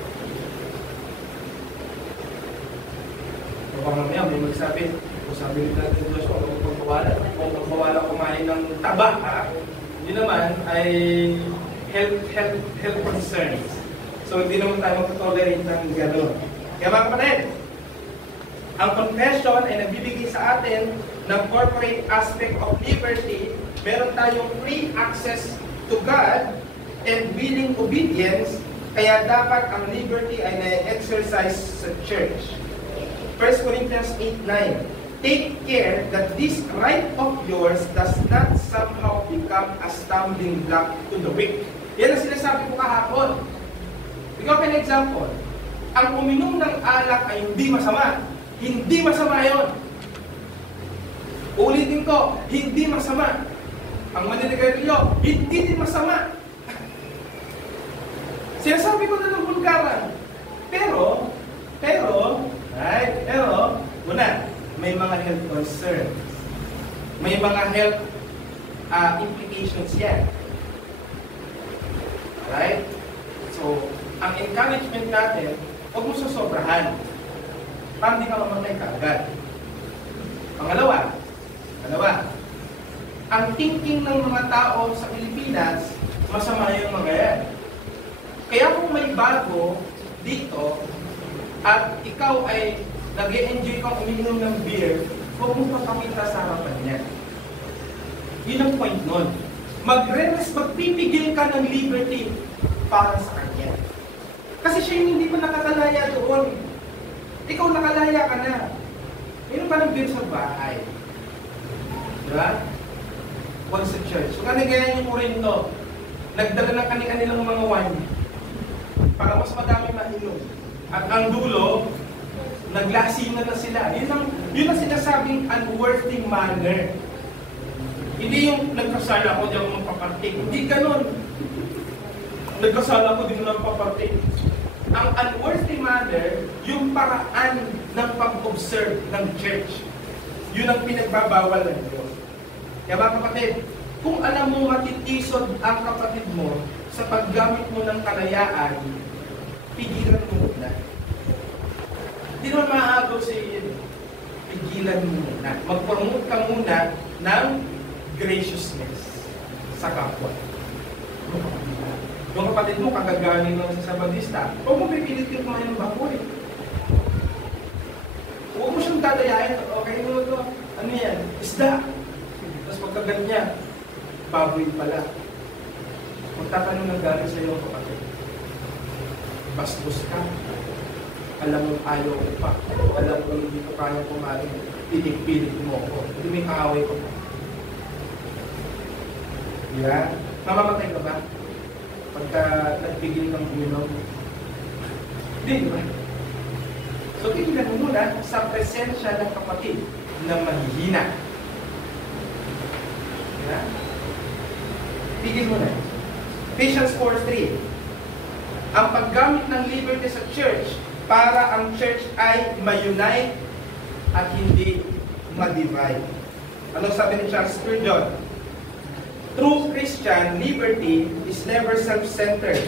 Baka mamaya may magsabi, So sabi ni Dr. Joshua, huwag magpawala kumain ng taba, ha? Hindi naman ay health concerns. So hindi naman tayo magtolerate ng gano'n. Kaya mga kapatid, ang confession ay nagbibigay sa atin ng corporate aspect of liberty. Meron tayong free access to God and willing obedience, kaya dapat ang liberty ay na-exercise sa church. 1 Corinthians 8:9. Take care that this right of yours does not somehow become a stumbling block to the weak. Yan ang sinasabi ko kahapon. Bigyan ko an example. Ang uminom ng alak ay hindi masama. Hindi masama yun. Ulitin ko, hindi masama. Ang maninigarilyo, hindi din masama. Sinasabi ko na ng vulgaran. Pero, una, may mga health concerns. May mga health implications yan. Alright? So, ang encouragement natin, huwag mo sasobrahan. Para hindi ka mamatay kaagad. Pangalawa, ang thinking ng mga tao sa Pilipinas, masama yung mga yan. Kaya kung may bago dito, at ikaw ay nag-e-enjoy kang uminom ng beer, huwag mo papakita sa harapan niya. Yun ang point nun. Magpipigil ka ng liberty para sa kanya. Kasi siya yung hindi pa nakakalaya doon. Ikaw nakalaya ka na. Mayroon pa ng beer sa bahay. Diba? Huwag sa church. So kanigayan yung Corinto, nagdala ng kanilang mga wine para mas madami mainom. At ang dulo, naglasingan na sila. Yun ang sinasabing unworthy manner. Hindi yung nagkasala ko, di ako magpapartik. Hindi ganun. Nagkasala ko, di ko magpapartik. Ang unworthy manner, yung paraan ng pag-observe ng church. Yun ang pinagbabawal ng Diyos. Kaya mga kapatid, kung alam mo matitisod ang kapatid mo sa paggamit mo ng kalayaan, pigilan mo muna. Hindi naman maaagaw sa iyo. Pigilan mo muna. Mag-promote ka muna ng graciousness sa kapwa. Yung kapatid mo, kagagaling lang sa Sabadista, huwag mo pipilit yung kumain ng baboy. Huwag mo siyang dadayain. Okay mo ito. Ano yan? Isda. Tapos pagkagat niya, baboy pala. Magtatanong ng galing sa iyo, kapatid. Bastos ka. Alam mo ayaw ko pa. Alam mo hindi ko kaya kumain. Pilit-pilit mo ako. Hindi may kaaway ko pa. Yeah? Mamamatay ka ba? Pagka nagbigil ng uminom? Hindi, di ba? So, tignan mo muna sa presensya ng kapatid na mahihina. Yeah? Tigil mo na. Ephesians 4:3. Ang paggamit ng liberty sa church para ang church ay ma-unite at hindi ma-divide. Anong sabi ni Charles Spurgeon? True Christian liberty is never self-centered.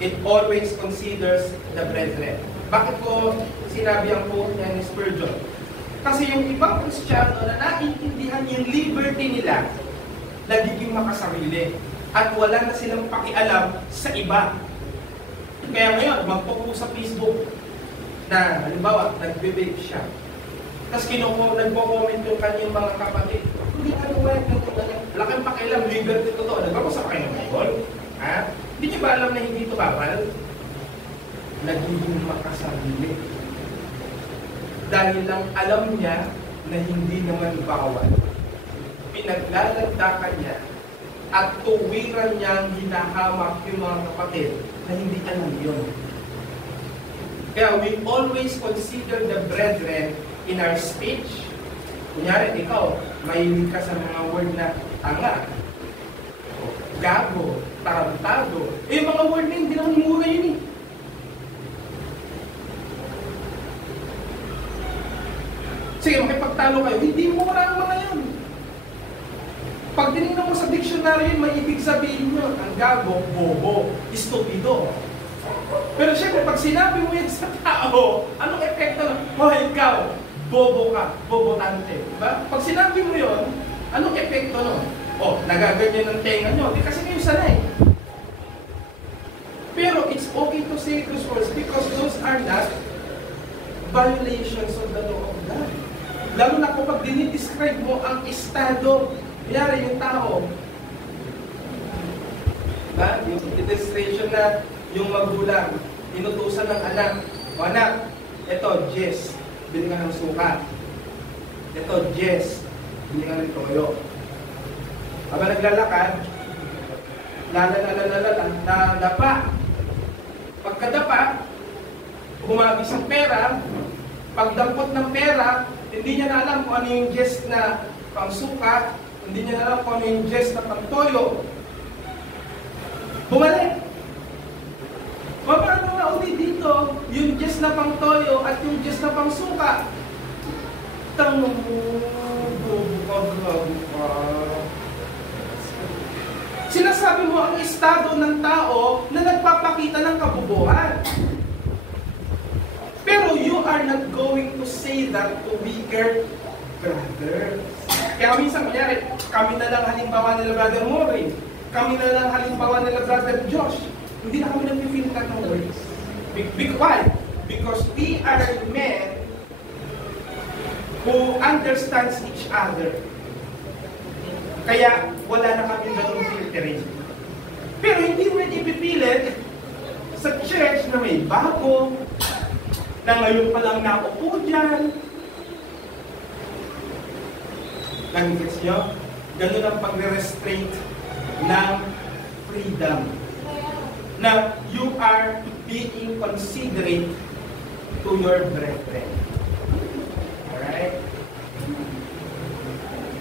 It always considers the brethren. Bakit ko sinabi ang quote niya ni Spurgeon? Kasi yung ibang Kristiyano na naiintindihan yung liberty nila, nagiging makasarili. At wala na silang pakialam sa iba. Kaya ngayon, magpo-post sa Facebook na, halimbawa, nagbe-vape siya. Tapos nagpo-comment yung kanyang mga kapatid. Hindi ka naman, wala kang pakialam, liberty to to. Nagbabasa pa kayo ng Bible? Ha? Hindi niyo ba alam na hindi ito bawal? Nagiging makasarili. Dahil lang alam niya na hindi naman bawal. Pinaglalandakan niya at tuwiran niyang hinahamak yung mga kapatid na hindi alam yun. Kaya we always consider the brethren in our speech. Kunyari, ikaw, mahilig ka sa mga word na tanga, gago, tarantado. Eh, mga word na hindi naman mura yun eh. Sige, makipagtalo kayo, hindi mura ang mga yun. Pag tinignan mo sa dictionary yun, may ibig sabihin nyo, ang gago, bobo, estupido. Pero syempre, pag sinabi mo yan sa tao, anong epekto na? Oh, ikaw, bobo ka, bobotante. Diba? Pag sinabi mo yun, anong epekto nun? O, nagaganyan ng tenga nyo. Di kasi kayo sanay. Pero it's okay to say those words because those are not violations of the law of God. Lalo na kapag dinidescribe mo ang estado, kunyari yung tao, yung illustration na yung magulang, inutusan ng anak, o anak, eto, Jess, bili ka ng suka. Eto, Jess, bili ka ng toyo. Habang naglalakad, nadapa. Pagkadapa, humagis ang pera, pagdampot ng pera, hindi niya na alam kung ano yung Jess na pangsuka, hindi niya na alam kung ano yung Jess na pangtoyo. Bumalik! Paano na ulit dito, yung Diyos na pang toyo at yung Diyos na pang suka? Tanong mo, sinasabi mo ang estado ng tao na nagpapakita ng kabubuhan. Pero you are not going to say that to weaker brothers. Kaya minsan, kunyari, kami na lang halimbawa nila Brother Maury, kami na lang halimbawa nila Brother Josh, hindi na kami nag-feel that ng words. Why? Because we are men who understands each other. Kaya wala na kami ganun filtering. Pero hindi mo ipipilit sa church na may bago, na ngayon pa lang naupo dyan. Nangigits nyo? Ganun ang pagre-restraint ng freedom. Na you are being considerate to your brethren. Alright?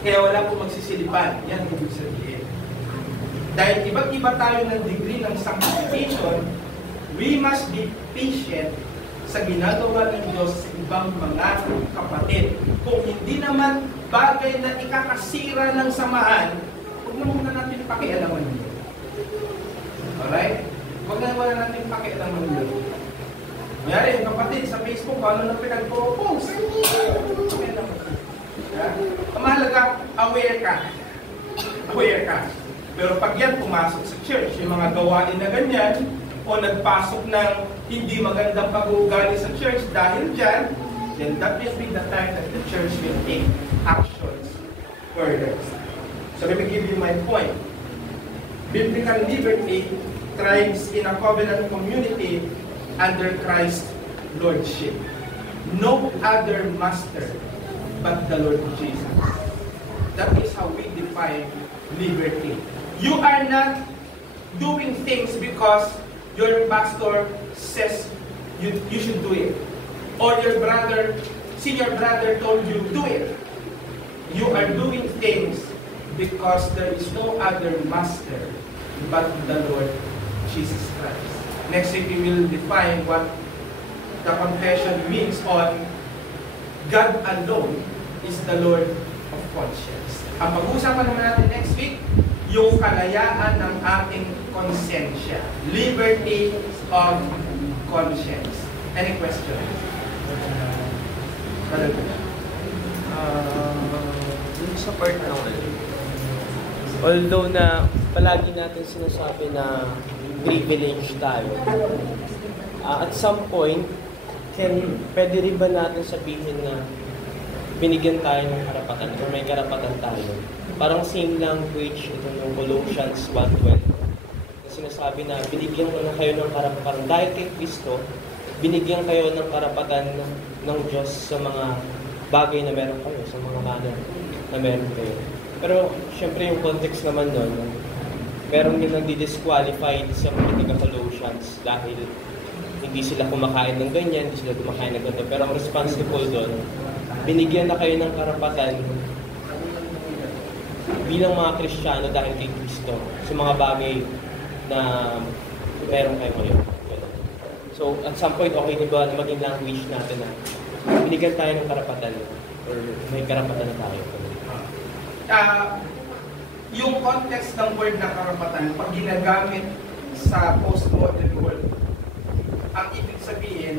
Kaya wala pong magsisilipan. Yan ang ibig sabihin. Dahil iba't iba tayo ng degree ng sanctification, we must be patient sa ginagawa ng Diyos sa ibang mga kapatid. Kung hindi naman bagay na ikakasira ng samahan, huwag na muna natin pakialaman yun. Alright? Huwag na wala natin pakialaman yun. Mayari, yung kapatid sa Facebook, paano na pinag-propose? Ang mahalaga, aware ka. Aware ka. Pero pag yan pumasok sa church, yung mga gawain na ganyan, o nagpasok ng hindi magandang pag-uugali sa church dahil dyan, then that will be the time that the church will take actions further. So let me give you my point. Biblical liberty thrives in a covenant community under Christ's Lordship. No other master but the Lord Jesus. That is how we define liberty. You are not doing things because your pastor says you should do it. Or your brother, senior brother told you, do it. You are doing things because there is no other master but the Lord Jesus Christ. Next week we will define what the confession means on God alone is the Lord of conscience. Ang pag-uusapan naman natin next week, yung kalayaan ng ating konsensya. Liberty of conscience. Any questions? Dun sa part na although na palagi natin sinasabi na privilege tayo, at some point, pwede rin ba natin sabihin na binigyan tayo ng karapatan or may karapatan tayo? Parang same language ito ng Colossians 1:12. Na sinasabi na binigyan ko na kayo ng karapatan dahil kay Kristo, binigyan kayo ng karapatan ng Diyos sa mga bagay na meron kayo, sa mga manner na meron kayo. Pero syempre yung context naman nun, meron din nagdi-disqualified sa mga Colossians dahil hindi sila kumakain ng ganyan, hindi sila kumakain ng ganito. Pero ang responsible doon, binigyan na kayo ng karapatan bilang mga Kristiyano dahil kay Kristo sa mga bagay na meron kayo ngayon. So, at some point, okay din ba na maging language natin na binigyan tayo ng karapatan or may karapatan na tayo? Yung context ng word na karapatan, pag ginagamit sa postmodern world, ang ibig sabihin,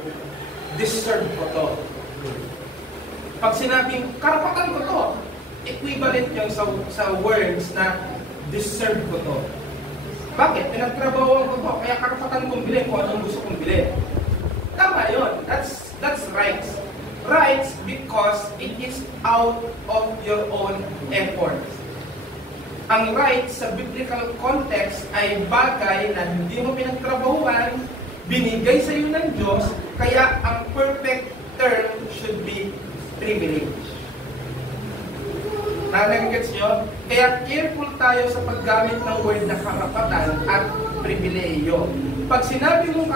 deserve ko to. Pag sinabing, karapatan ko to, equivalent yung sa words na deserve ko to. Bakit? Pinagtrabahuan ko to, kaya karapatan kong bilhin kung anong gusto kong bilhin. Tama yun. That's rights. Rights because it is out of your own effort. Ang rights sa biblical context ay bagay na hindi mo pinagtrabahuan, binigay sa iyo ng Diyos, kaya ang perfect term should be privilege. Nalagets nyo? Kaya careful tayo sa paggamit ng word na karapatan at pribileyo. Pag sinabi mong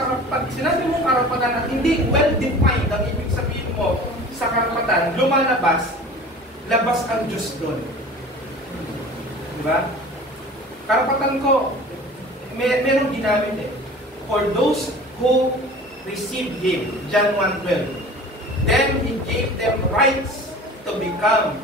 karapatan at hindi well-defined ang ibig sabihin mo sa karapatan, labas ang Diyos doon. Diba? Karapatan ko, merong ginamit eh. For those who received Him, John 1:12. Then He gave them rights to become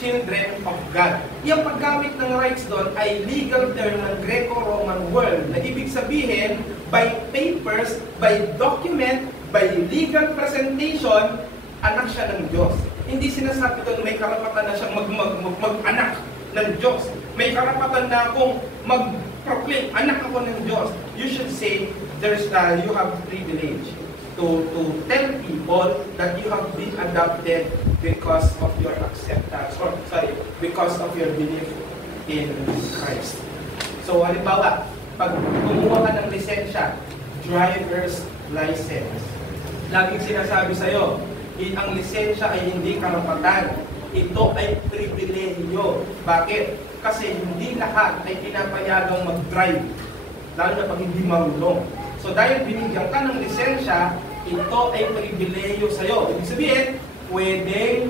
children of God. Yung paggamit ng rights doon ay legal term ng Greco-Roman world na ibig sabihin, by papers, by document, by legal presentation, anak siya ng Diyos. Hindi sinasabi doon may karapatan na siyang mag-anak ng Diyos. May karapatan na akong mag-proclaim, anak ako ng Diyos. You should say, you have privilege to tell people that you have been adopted because of your acceptance, because of your belief in Christ. So, halimbawa, pag kumuha ka ng lisensya, driver's license, laging sinasabi sa'yo, ang lisensya ay hindi karapatan. Ito ay pribilehiyo. Bakit? Kasi hindi lahat ay pinapayagang mag-drive, lalo na pag hindi marunong. So dahil binigyan ka ng lisensya, ito ay pribilehiyo sa'yo. Ibig sabihin, pwedeng